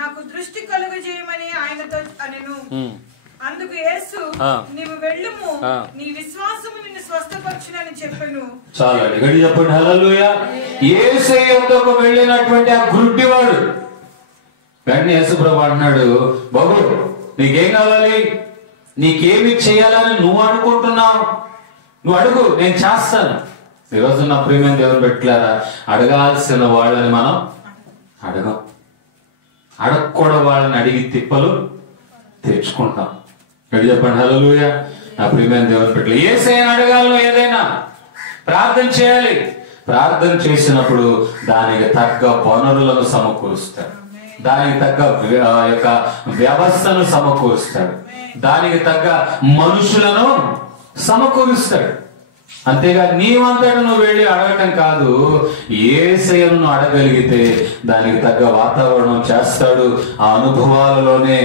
నాకు దృష్టి కలుగజేయమని ఆయనతో అనెను. అందుకు యేసు నీవు వెళ్ళుము, నీ విశ్వాసము నిన్ను స్వస్థపరచునని చెప్పెను. చాలా గడి చెప్పండి హల్లెలూయా. యేసయ్య యొద్దకు వెళ్ళినటువంటి ఆ గుడ్డివాడు వెంటనే యేసు ప్రభు అన్నాడు, బాబు నీకేం కావాలి, నీకేమి చేయాలని నువ్వు అనుకుంటున్నావు, నువ్వు అడుగు, నేను చేస్తాను. ఈరోజు నా ప్రియమైన దేవుని బిడ్డలారా, అడగాల్సిన వాళ్ళని మనం అడగం, అడగకూడదు వాళ్ళని అడిగి తిప్పలు తెచ్చుకుంటాం. ఎక్కడ చెప్పండి హల్లెలూయా. నా ప్రియమైన దేవుని బిడ్డలు, యేసయ్యను అడగాలను, ఏదైనా ప్రార్థన చేయాలి. ప్రార్థన చేసినప్పుడు దానికి తగ్గ వనరులను సమకూరుస్తాడు, దానికి తగ్గ యొక్క వ్యవస్థను సమకూరుస్తాడు, దానికి తగ్గ మనుషులను సమకూరుస్తాడు. అంతేగా నీవంతటా నువ్వు వెళ్ళి అడగటం కాదు, యేసయ్యను అడగలిగితే దానికి తగ్గ వాతావరణం చేస్తాడు. ఆ అనుభవాలలోనే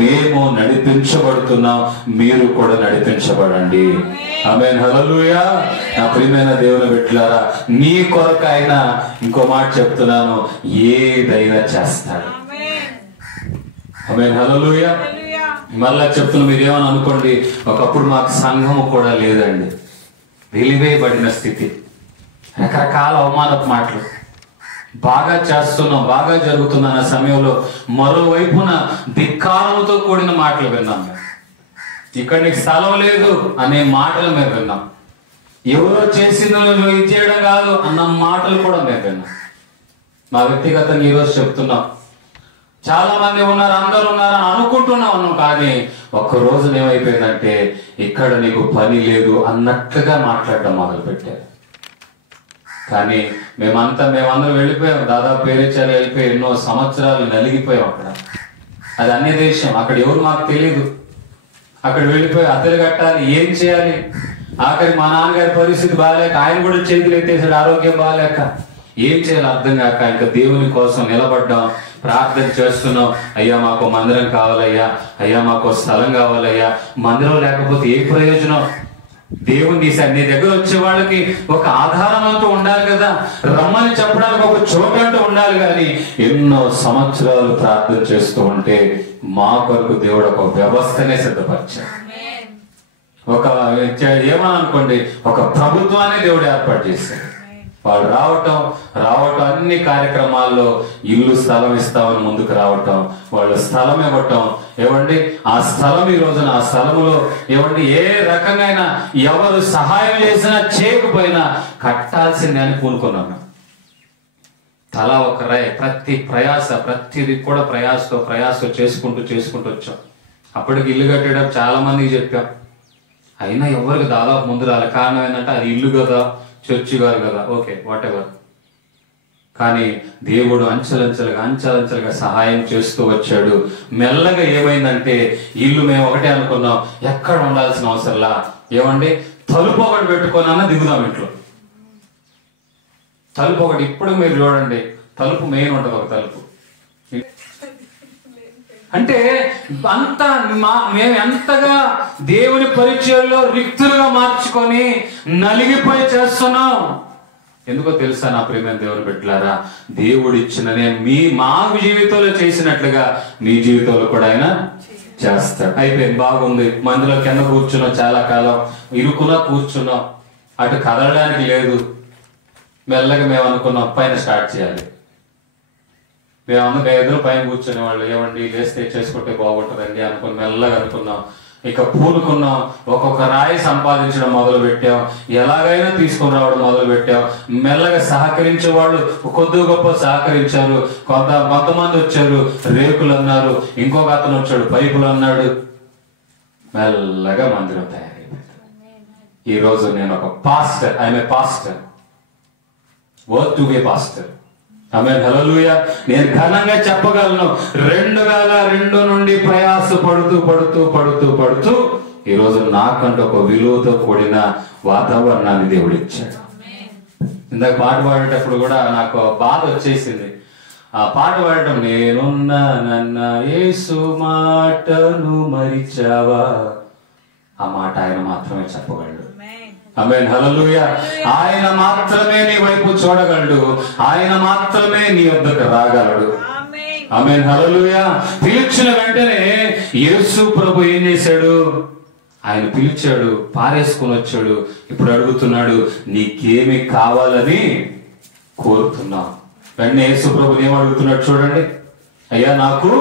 మేము నడిపించబడుతున్నాం, మీరు కూడా నడిపించబడండి. ఆమేన్ హల్లెలూయా. నా ప్రియమైన దేవుని బిడ్డలారా, నీ కొరకు ఆయన, ఇంకో మాట చెప్తున్నాను, ఏదైనా చేస్తాడు. ఆమేన్ హల్లెలూయా. మళ్ళా చెప్తున్నా, మీరేమని అనుకోండి, ఒకప్పుడు మాకు సంఘము కూడా లేదండి, వెలివేయబడిన స్థితి, రకరకాల అవమానపు మాటలు, బాగా చేస్తున్నాం, బాగా జరుగుతున్న సమయంలో మరోవైపున ధిక్కారంతో కూడిన మాటలు విన్నాం. ఇక్కడ నీకు స్థలం లేదు అనే మాటలు మేము విన్నాం. ఎవరో చేసిందో ఇది చేయడం కాదు అన్న మాటలు కూడా మేము విన్నాం. మా వ్యక్తిగతంగా ఈరోజు చెప్తున్నాం, చాలా మంది ఉన్నారు, అందరు ఉన్నారు అని అనుకుంటున్నాం అన్నాం. కానీ ఒక్క రోజు ఏమైపోయిందంటే, ఇక్కడ నీకు పని లేదు అన్నట్లుగా మాట్లాడడం మొదలు పెట్టారు. కానీ మేమందరం వెళ్ళిపోయాం, దాదాపు పేరేచారు వెళ్ళిపోయి ఎన్నో సంవత్సరాలు నలిగిపోయాం. అది అన్య దేశం, అక్కడ ఎవరు మాకు తెలియదు. అక్కడ వెళ్ళిపోయి అద్దెలు కట్టాలి, ఏం చేయాలి. ఆఖరి మా నాన్నగారి పరిస్థితి బాగాలేక ఆయన కూడా చేతులు ఎత్తేసాడు, ఆరోగ్యం బాగాలేక. ఏం చేయాలి అర్థం కాక ఇంకా దేవుని కోసం నిలబడ్డాం, ప్రార్థన చేస్తున్నాం. అయ్యా మాకు మందిరం కావాలయ్యా, అయ్యా మాకు స్థలం కావాలయ్యా. మందిరం లేకపోతే ఏ ప్రయోజనం? దేవుని నీ దగ్గర వచ్చే వాళ్ళకి ఒక ఆధారం అంటూ ఉండాలి కదా, రమ్మని చెప్పడానికి ఒక చోట అంటూ ఉండాలి. కానీ ఎన్నో సంవత్సరాలు ప్రార్థన చేస్తూ ఉంటే మా కొరకు దేవుడు ఒక వ్యవస్థనే సిద్ధపరిచాడు. ఒక ఏమని అనుకోండి, ఒక ప్రభుత్వాన్ని దేవుడు ఏర్పాటు చేశాడు. వాళ్ళు రావటం అన్ని కార్యక్రమాల్లో ఇల్లు స్థలం ఇస్తామని ముందుకు రావటం, వాళ్ళు స్థలం ఇవ్వటం. ఏమండి ఆ స్థలం, ఈ రోజున ఆ స్థలములో ఏమండి ఏ రకంగా ఎవరు సహాయం చేసినా చేయకపోయినా కట్టాల్సిందే అని పూనుకున్నాను. తలా ఒక ప్రతిది కూడా ప్రయాస చేసుకుంటూ వచ్చాం. అప్పటికి ఇల్లు కట్టడం చాలా మందికి చెప్పాం, అయినా ఎవరికి దాదాపు ముందు రాలే. కారణం ఏంటంటే అది ఇల్లు కదా, చర్చి గారు కదా, ఓకే వాట్ ఎవర్. కానీ దేవుడు అంచెలంచెలుగా సహాయం చేస్తూ వచ్చాడు. మెల్లగా ఏమైందంటే, ఇల్లు మేము ఒకటే అనుకున్నాం, ఎక్కడ ఉండాల్సిన అవసరంలా. ఏమండి తలుపు ఒకటి పెట్టుకున్నా దిగుదాం ఇంట్లో. తలుపు ఒకటి, ఇప్పుడు మీరు చూడండి, తలుపు మెయిన్ ఉంటుంది, ఒక తలుపు. అంటే అంత మేము ఎంతగా దేవుని పరిచయంలో రిక్తులుగా మార్చుకొని నలిగిపోయి చేస్తున్నాం. ఎందుకో తెలుసా నా ప్రియమైన దేవుని బిడ్డలారా, దేవుడు ఇచ్చిన మా జీవితంలో చేసినట్లుగా మీ జీవితంలో కూడా ఆయన చేస్తాడు. అయిపోయింది, బాగుంది. మందిలో కింద కూర్చున్నాం, చాలా కాలం ఇరుకున్నా కూర్చున్నాం, అటు కదలడానికి లేదు. మెల్లగా మేము అనుకున్నాం పైన స్టార్ట్ చేయాలి. మేమందరం ఎదురు పైన కూర్చునే వాళ్ళు, ఏమండి లేస్తే చేసుకుంటే బాగుంటుందండి అనుకుని మెల్లగా అనుకున్నాం. ఇక పూనుకున్నాం, ఒక్కొక్క రాయి సంపాదించడం మొదలు పెట్టాం, ఎలాగైనా తీసుకుని రావడం మొదలు పెట్టాం. మెల్లగా సహకరించే వాళ్ళు కొద్ది గొప్ప సహకరించారు. కొంతమంది వచ్చారు, రేకులు అన్నారు, ఇంకొక అతను వచ్చాడు, పైపులు అన్నాడు. మెల్లగా మందిరం తయారైపోయింది. ఈరోజు నేను ఒక pastor, I am a pastor, work to be pastor. Amen, hallelujah. నేను ఘనంగా చెప్పగలను, 2002 నుండి ప్రయాస పడుతూ ఈరోజు నాకంటూ ఒక విలువతో కూడిన వాతావరణాన్ని దేవుడు ఇచ్చాడు. ఇందాక పాట పాడేటప్పుడు కూడా నాకు బాధ వచ్చేసింది. ఆ పాట పాడటం, నేనున్నానన్న యేసు మాటను మరిచావా, ఆ మాట ఆయన మాత్రమే చెప్పగలడు. ఆమేన్, హల్లెలూయా. ఆయన మాత్రమే నీ వైపు చూడగలడు, ఆయన మాత్రమే నీ వద్దకు రాగలడు. ఆమేన్, హల్లెలూయా. పిలిచిన వెంటనే యేసు ప్రభు ఏం చేశాడు? ఆయన పిలిచాడు, పారేసుకుని వచ్చాడు. ఇప్పుడు అడుగుతున్నాడు, నీకేమి కావాలని కోరుతున్నావు? వెంటనే యేసు ప్రభు ఏం అడుగుతున్నాడు చూడండి. అయ్యా, నాకు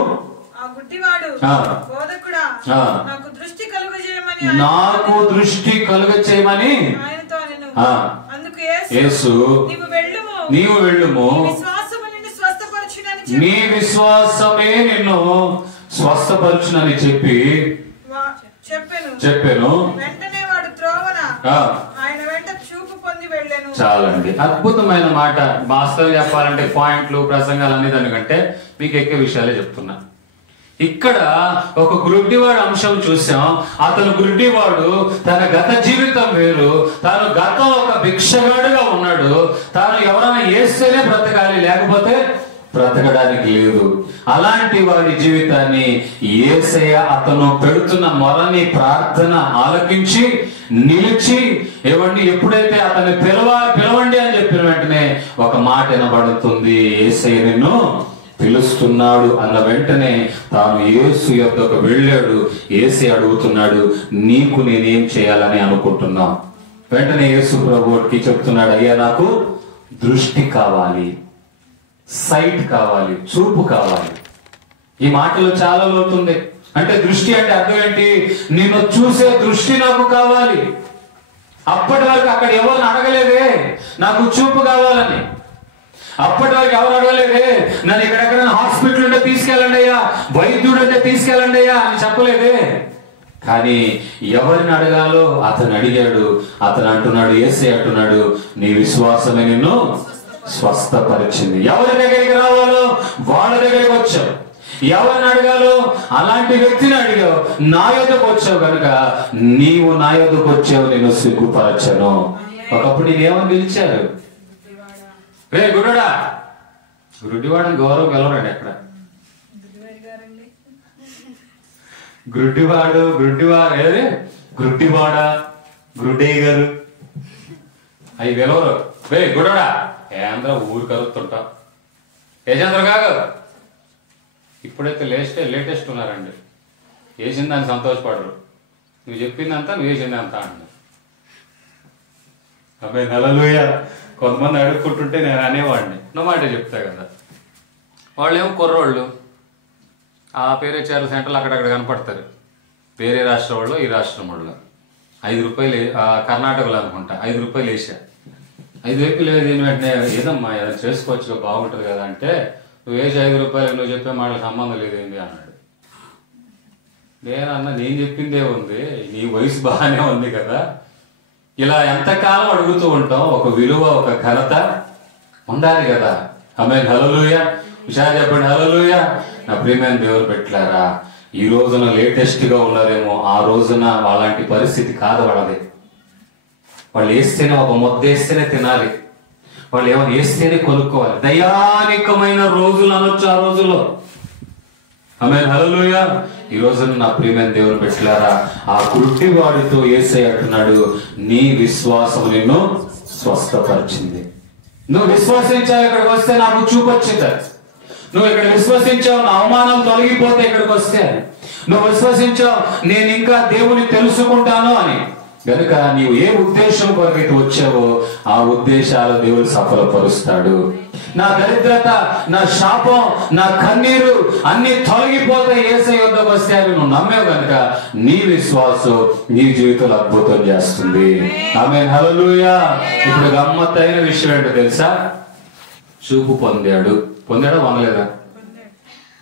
దృష్టి కలుగజేయమని యేసు, నీవు వెళ్ళుము, నీ విశ్వాసమే నిన్ను స్వస్థపరచునని చెప్పాను. చాలండి, అద్భుతమైన మాట. వాస్తవం చెప్పాలంటే పాయింట్లు, ప్రసంగాలు అనే దానికంటే మీకు ఎక్కువ విషయాలే చెప్తున్నా. ఇక్కడ ఒక గుడ్డివాడు అంశం చూసాం. అతను గుడ్డివాడు, తన గత జీవితం వేరు. తాను గతం ఒక భిక్షగాడుగా ఉన్నాడు. తాను ఎవరైనా వేస్తేనే బ్రతకాలి, లేకపోతే బ్రతకడానికి లేదు. అలాంటి వాడి జీవితాన్ని యేసయ్య అతను పెడుతున్న మొరని ప్రార్థన ఆలకించి నిలిచి, ఏవండి, ఎప్పుడైతే అతన్ని పిలవండి అని చెప్పిన వెంటనే ఒక మాట వినబడుతుంది, యేసయ్య నిన్ను పిలుస్తున్నాడు అన్న వెంటనే తాను యేసు యొద్దకు వెళ్ళాడు. యేసయ్య అడుగుతున్నాడు, నీకు నేనేం చేయాలని అనుకుంటున్నావు? వెంటనే యేసు ప్రభువుకి చెప్తున్నాడు, అయ్యా, నాకు దృష్టి కావాలి, సైట్ కావాలి, చూపు కావాలి. ఈ మాటలు చాలా లోతుంది. అంటే దృష్టి అంటే అర్థం ఏంటి? నిన్ను చూసే దృష్టి నాకు కావాలి. అప్పటి వరకు అక్కడ ఎవరిని అడగలేదే నాకు చూపు కావాలని. అప్పటి వరకు ఎవరు అడగలేదే నన్ను ఎక్కడెక్కడ హాస్పిటల్ ఉంటే తీసుకెళ్ళండి అయ్యా, వైద్యుడు అంటే తీసుకెళ్ళండి అయ్యా అని చెప్పలేదే. కానీ ఎవరిని అడగాలో అతను అడిగాడు. అతను అంటున్నాడు, యేసయ్య అంటున్నాడు, నీ విశ్వాసమే నిన్ను స్వస్థపరిచింది. ఎవరి దగ్గరికి రావాలో వాళ్ళ దగ్గరికి వచ్చావు, ఎవరిని అడగాలో అలాంటి వ్యక్తిని అడిగావు. నా యొద్దకు వచ్చావు కనుక నీవు నా యొద్దకు వచ్చావు, నేను సిగ్గుపరచను. ఒకప్పుడు నేనేమని పిలిచారు? రే గుడ్డోడా, గుడ్డివాడని గౌరవం గెలవరండి ఎక్కడ. గుడ్డివాడు, ఏది గుడ్డివాడా, గుడ్డయ్య గారు అవి గెలవరు. రే గుడ్డోడా, ఏంద్ర ఊరు కలుగుతుంటావు, ఏజేంద్ర కాదు. ఇప్పుడైతే లేటెస్ట్ ఉన్నారండి, వేసింది దాన్ని సంతోషపడరు. నువ్వు చెప్పిందంతా నువ్వు వేసిందంతా అంటున్నారు. అబ్బాయి హల్లెలూయా. కొంతమంది అడుక్కుంటుంటే నేను అనేవాడిని, నా మాట చెప్తా కదా. వాళ్ళేమో కుర్రోళ్ళు, ఆ పేరే చీరల సెంటర్లు అక్కడక్కడ కనపడతారు. వేరే రాష్ట్రం వాళ్ళు, ఈ రాష్ట్రం వాళ్ళు. 5 రూపాయలు, కర్ణాటకలో అనుకుంటా 5 రూపాయలు వేసా. 5 రూపాయలు దీని వెంటనే, ఏదమ్మా ఏదైనా చేసుకోవచ్చు బాగుంటుంది కదా అంటే, నువ్వు వేసి 5 రూపాయలు నువ్వు చెప్పే మాటలకు సంబంధం లేదేంటి అన్నాడు. నేనన్నా, నేను చెప్పిందే ఉంది, నీ వయసు బాగానే ఉంది కదా. ఇలా ఎంతకాలం అడుగుతూ ఉంటాం, ఒక విలువ, ఒక ఘనత ఉండాలి కదా. ఆమేన్, హల్లెలూయా. విషయాలు చెప్పండి, హల్లెలూయా. నా ప్రియమైన దేవుని పెట్టారా, ఈ రోజున లేటెస్ట్ గా ఉన్నారేమో, ఆ రోజున వాళ్ళంటి పరిస్థితి కాదు వాళ్ళది. వాళ్ళు వేస్తేనే, ఒక ముద్ద వేస్తేనే తినాలి, వాళ్ళు ఏమైనా వేస్తేనే కొనుక్కోవాలి. దయానికమైన రోజులు అనొచ్చు ఆ రోజుల్లో. ఆమేన్, హల్లెలూయా. ఈ రోజున నా ప్రియమైన దేవుని పెట్టారా, ఆ గుడ్డివాడితో యేసయ్య అంటున్నాడు, నీ విశ్వాసం నిన్ను స్వస్థపరిచింది. నువ్వు విశ్వసించావు, ఇక్కడికి వస్తే నాకు చూపు వచ్చింది. నువ్వు ఇక్కడ విశ్వసించావు, నా అవమానం తొలగిపోతే ఇక్కడికి వస్తే. నువ్వు విశ్వసించావు, నేను ఇంకా దేవుని తెలుసుకుంటాను అని. కనుక నీవు ఏ ఉద్దేశం కొరకైతే వచ్చావో ఆ ఉద్దేశాలు దేవుడు సఫలపరుస్తాడు. నా దరిద్రత, నా శాపం, నా కన్నీరు అన్ని తొలగిపోతాయి యేసయ్య వద్దకు వస్తే అని నువ్వు నమ్మావు కనుక నీ విశ్వాసం నీ జీవితంలో అద్భుతం చేస్తుంది. ఆమేన్, హల్లెలూయా. ఇప్పుడు గమ్మత్తైన విషయం ఏంటో తెలుసా? చూపు పొందాడా పొందలేదా?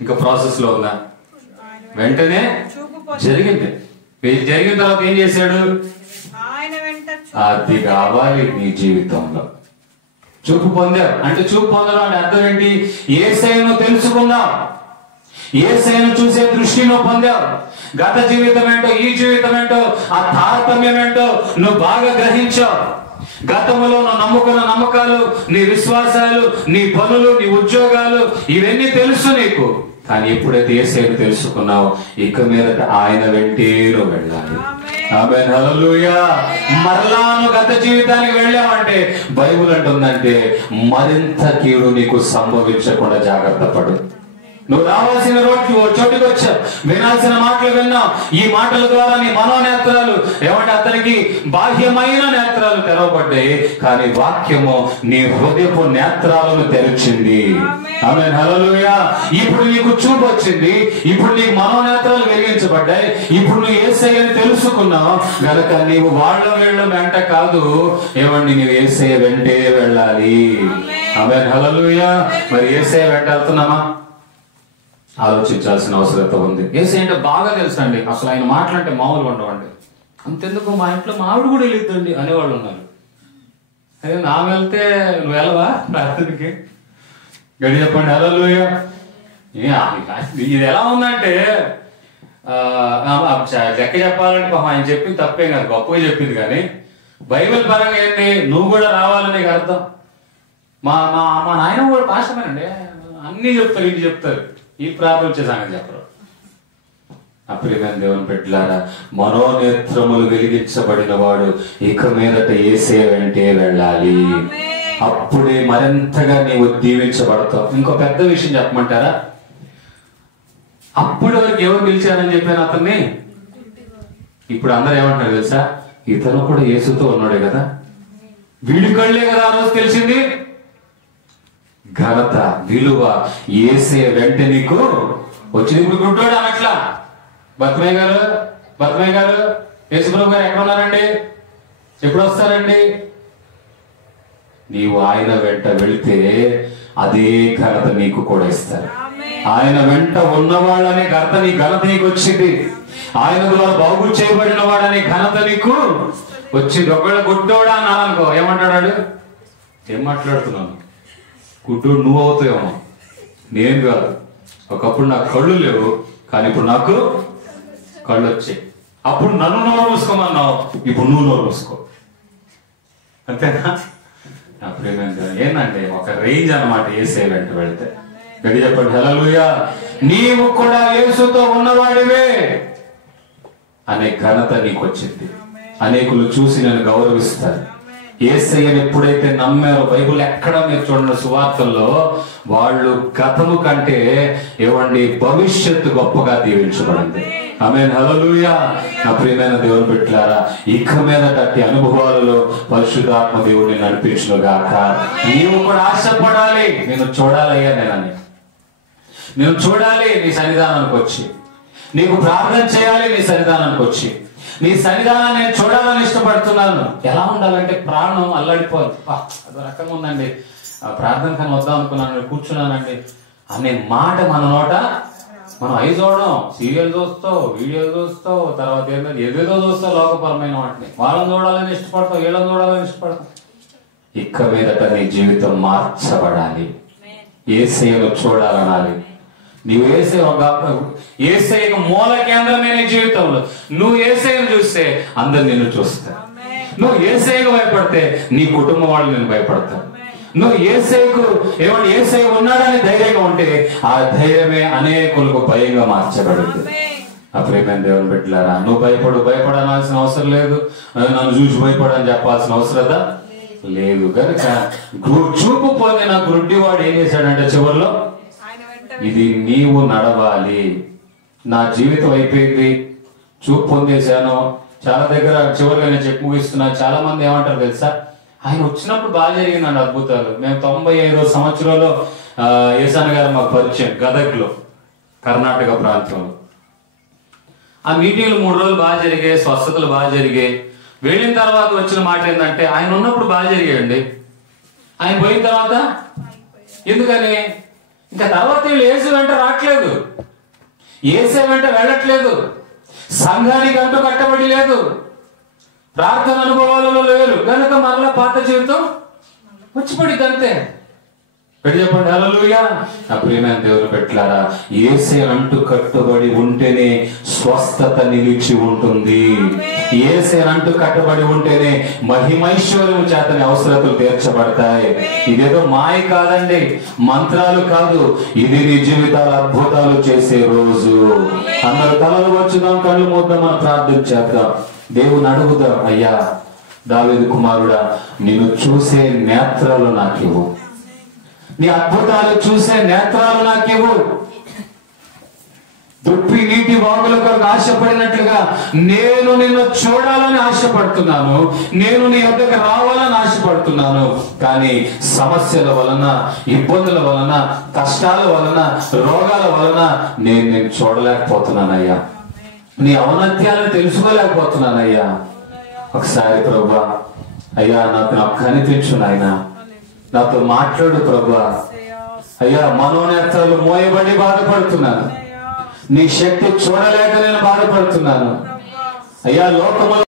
ఇంకా ప్రాసెస్ లో ఉందా? వెంటనే జరిగింది. జరిగిన తర్వాత ఏం చేశాడు? అది కావాలి నీ జీవితంలో. చూపు పొందావు అంటే, చూపు పొందడం అంటే అర్థం ఏంటి? యేసయ్యను తెలుసుకున్నావు, యేసయ్యను చూసే దృష్టిని పొందావు. గత జీవితం ఏంటో, ఈ జీవితం ఏంటో, ఆ తారతమ్యం ఏంటో నువ్వు బాగా గ్రహించావు. గతంలో నువ్వు నమ్ముకున్న నమ్మకాలు, నీ విశ్వాసాలు, నీ పనులు, నీ ఉద్యోగాలు ఇవన్నీ తెలుసు నీకు. కానీ ఎప్పుడైతే యేసయ్యను తెలుసుకున్నావు, ఇక మీదట ఆయన వెంటే నువ్వు వెళ్ళాలి. ఆమేన్, హల్లెలూయా. మరలా నువ్వు గత జీవితానికి వెళ్ళావంటే బైబిల్ అంటుందంటే మరింత కీడు నీకు సంభవించకుండా జాగ్రత్త పడు. నువ్వు రావాల్సిన చోటుకి వచ్చావు, వినాల్సిన మాటలు విన్నావు. ఈ మాటల ద్వారా నీ మనోనేత్రాలు ఏమంటే అతనికి బాహ్యమైన నేత్రాలు తెరవబడ్డాయి, కానీ వాక్యము నీ హృదయపు నేత్రాలను తెరిచింది. ఆమేన్, హల్లెలూయా. ఇప్పుడు నీకు చూపు వచ్చింది, ఇప్పుడు నీ మనోనేత్రాలు వెలిగించబడ్డాయి. ఇప్పుడు నువ్వు యేసయ్యని తెలుసుకున్నావు గనక నీవు వాళ్ళ వీళ్ళ వెంట కాదు, ఏమండి నీవు యేసయ్య వెంటే వెళ్ళాలి. ఆమేన్, హల్లెలూయా. మరి యేసయ్య వెంట వెళ్తున్నామా? ఆలోచించాల్సిన అవసరత ఉంది. యేసయ్య అంటే బాగా తెలుసు అండి, అసలు ఆయన మాటలంటే మామూలుగా ఉండవండి. అంతెందుకు మా ఇంట్లో మా ఆవిడ కూడా వెళ్ళిద్దండి అనేవాళ్ళు ఉన్నారు. అదే నా వెళ్తే నువ్వు వెళ్ళవా ప్రార్థనకి? గడి చెప్పండి, హల్లెలూయా. ఇది ఎలా ఉందంటే లెక్క చెప్పాలంటే పాపం ఆయన చెప్పింది తప్పేం కాదు, గొప్పగా చెప్పింది. కానీ బైబిల్ పరంగా ఏంటి, నువ్వు కూడా రావాలని అర్థం. మా మా నాయన కూడా భాషమేనండి, అన్ని చెప్తారు, ఇది చెప్తారు, ఈ ప్రాబ్లం సంగతి చెప్పరు. అప్రియమైన దేవుని బిడ్డలారా, మనోనేత్రములు వెలిగించబడిన వాడు ఇక మీదట యేసయ్య వెంటే వెళ్ళాలి. అప్పుడే మరింతగా నీవు దీవించబడతావు. ఇంకో పెద్ద విషయం చెప్పమంటారా? అప్పటి వరకు ఎవరు పిలిచారని చెప్పాను అతన్ని. ఇప్పుడు అందరూ ఏమంటారు తెలుసా? ఇతను కూడా యేసుతో ఉన్నాడే కదా, వీడి కళ్ళే కదా ఆ రోజు తెలిసింది. ఘనత, విలువ యేసయ్య వెంట నీకు వచ్చింది. ఇప్పుడు గుడ్డోడు అనట్లా, బతుమయ్య గారు యేసుప్రభు గారు ఎక్కడ ఉన్నారండి, ఎప్పుడు వస్తారండి? నీవు ఆయన వెంట వెళితే అదే ఘనత నీకు కూడా ఇస్తారు. ఆయన వెంట ఉన్నవాళ్ళనే ఘనత నీకు వచ్చింది. ఆయన ద్వారా బాగు చేయబడిన వాడనే ఘనత నీకు వచ్చింది. ఒకవేళ గుడ్డోడా అన్నారనుకో, ఏమంటాడు? ఏం మాట్లాడుతున్నాను? గుడ్డోడు నువ్వు అవుతావేమో, నేను కాదు. ఒకప్పుడు నాకు కళ్ళు లేవు, కానీ ఇప్పుడు నాకు కళ్ళు వచ్చాయి. అప్పుడు నన్ను నోరు మూసుకోమన్నావు, ఇప్పుడు నువ్వు నోరు మూసుకో. అంతేనా? నా ప్రేమ ఏంటంటే ఒక రేంజ్ అన్నమాట యేసయ్య వెంట వెళ్తే. గడి చెప్పండి, హల్లెలూయా. నీవు కూడా యేసుతో ఉన్నవాడివే అనే ఘనత నీకు వచ్చింది. అనేకులు చూసి నేను గౌరవిస్తారు. యేసయ్యను ఎప్పుడైతే నమ్మారో, బైబిల్ ఎక్కడ మీరు చూడండి సువార్తల్లో, వాళ్ళు గతము కంటే ఏమండి భవిష్యత్తు గొప్పగా దీవించబడింది. ఆమేన్, హల్లెలూయా. నా ప్రియమైన దేవుని బిడ్డలారా, ఇక మీదట అట్టి అనుభవాలలో పరిశుద్ధాత్మ దేవుడిని నడిపించును గాక. నీవు కూడా ఆశపడాలి, నేను చూడాలయ్యా, నేను చూడాలి నీ సన్నిధానానికి వచ్చి, నీకు ప్రార్థన చేయాలి నీ సన్నిధానానికి వచ్చి, నీ సన్నిధానాన్ని నేను చూడాలని ఇష్టపడుతున్నాను. ఎలా ఉండాలంటే ప్రాణం అల్లాడిపోవాలి. అదో రకంగా ఉందండి, ప్రార్థన కానీ వద్దాం అనుకున్నాను, కూర్చున్నానండి అనే మాట మన నోట. మనం అవి చూడడం, సీరియల్ చూస్తావు, వీడియోలు చూస్తావు, తర్వాత ఏదేదో చూస్తావు, లోకపరమైన వాటిని. వాళ్ళని చూడాలని ఇష్టపడతావు, వీళ్ళని చూడాలని ఇష్టపడతావు. ఇక మీదట నీ జీవితం మార్చబడాలి, యేసయ్యను చూడాలనాలి. నీవు యేసయ్యకు మూల కేంద్రమే నీ జీవితంలో. నువ్వు యేసయ్యను చూస్తే అందరు నిన్ను చూస్తారు. నువ్వు యేసయ్యకు భయపడితే నీ కుటుంబం వాళ్ళు నేను భయపడతారు. నువ్వు యేసయ్యకు యేసయ్య ఉన్నాడని ధైర్యంగా ఉంటే ఆ ధైర్యమే అనేకులకు భయంగా మార్చబడింది. ఆ ప్రియమైన దేవుని బిడ్డలారా, నువ్వు భయపడాల్సిన అవసరం లేదు. నన్ను చూసి భయపడని చెప్పాల్సిన అవసరత లేదు. కనుక చూపు పొందిన గుడ్డివాడు ఏం చేశాడంటే చివరిలో, ఇది నీవు నడవాలి. నా జీవితం అయిపోయింది, చూపు పొందేశాను, చాలా దగ్గర చివరిగా నేను చెప్పి ముగిస్తున్నాను. చాలా మంది ఏమంటారు తెలుసా, ఆయన వచ్చినప్పుడు బాగా జరిగిందండి అద్భుతాలు. మేము 95వ సంవత్సరంలో ఏసాన్ గారు మాకు పరిచయం గదగ్లో, కర్ణాటక ప్రాంతంలో. ఆ మీటింగ్లు 3 రోజులు బాగా జరిగాయి, స్వస్థతలు బాగా జరిగాయి. వెళ్ళిన తర్వాత వచ్చిన మాట ఏంటంటే, ఆయన ఉన్నప్పుడు బాగా జరిగాయండి, ఆయన పోయిన తర్వాత ఎందుకని ఇంకా తర్వాత వీళ్ళు యేసు వెంట రావట్లేదు, యేసే వెంట వెళ్ళట్లేదు, సంఘానికి అంటూ కట్టబడి లేదు, ప్రార్థన అనుభవాలలో లేరు కనుక మరలా పాత జీవితం వచ్చిపడిద్ది అంతే. పెట్టి చెప్పండి హల్లెలూయా. నా ప్రియమైన దేవుని పెట్టారా, యేసే అంటూ కట్టుబడి ఉంటేనే స్వస్థత నిలిచి ఉంటుంది. యేసే అంటూ కట్టుబడి ఉంటేనే మహిమైశ్వర్యం చేతని అవసరతలు తీర్చబడతాయి. ఇదేదో మాయ కాదండి, మంత్రాలు కాదు, ఇది నీ జీవితాల అద్భుతాలు చేసే రోజు. అందరూ తలలు వచ్చుదాం, కళ్ళు మూద్దాం, మనం ప్రార్థన చేద్దాం, దేవుని అడుగుదాం. అయ్యా దావీదు కుమారుడా, నిన్ను చూసే నేత్రాలు నాకివ్వు, నీ అద్భుతాలు చూసే నేత్రాలు నాకివ్వు. దుప్పి నీటి వాగుల కొరకు ఆశపడినట్లుగా నేను నిన్ను చూడాలని ఆశపడుతున్నాను, నేను నీ వద్దకు రావాలని ఆశపడుతున్నాను. కానీ సమస్యల వలన, ఇబ్బందుల వలన, కష్టాల వలన, రోగాల వలన నేను చూడలేకపోతున్నానయ్యా, నీ ఔన్నత్యాలను తెలుసుకోలేకపోతున్నానయ్యా. ఒకసారి ప్రభువా అయ్యా నాకు కనిపించు నాయనా, నాతో మాట్లాడు ప్రభువా. అయ్యా మనోనేత్రాలు మోయబడి బాధపడుతున్నాను, నీ శక్తి చూడలేక నేను బాధపడుతున్నాను అయ్యా. లోకములో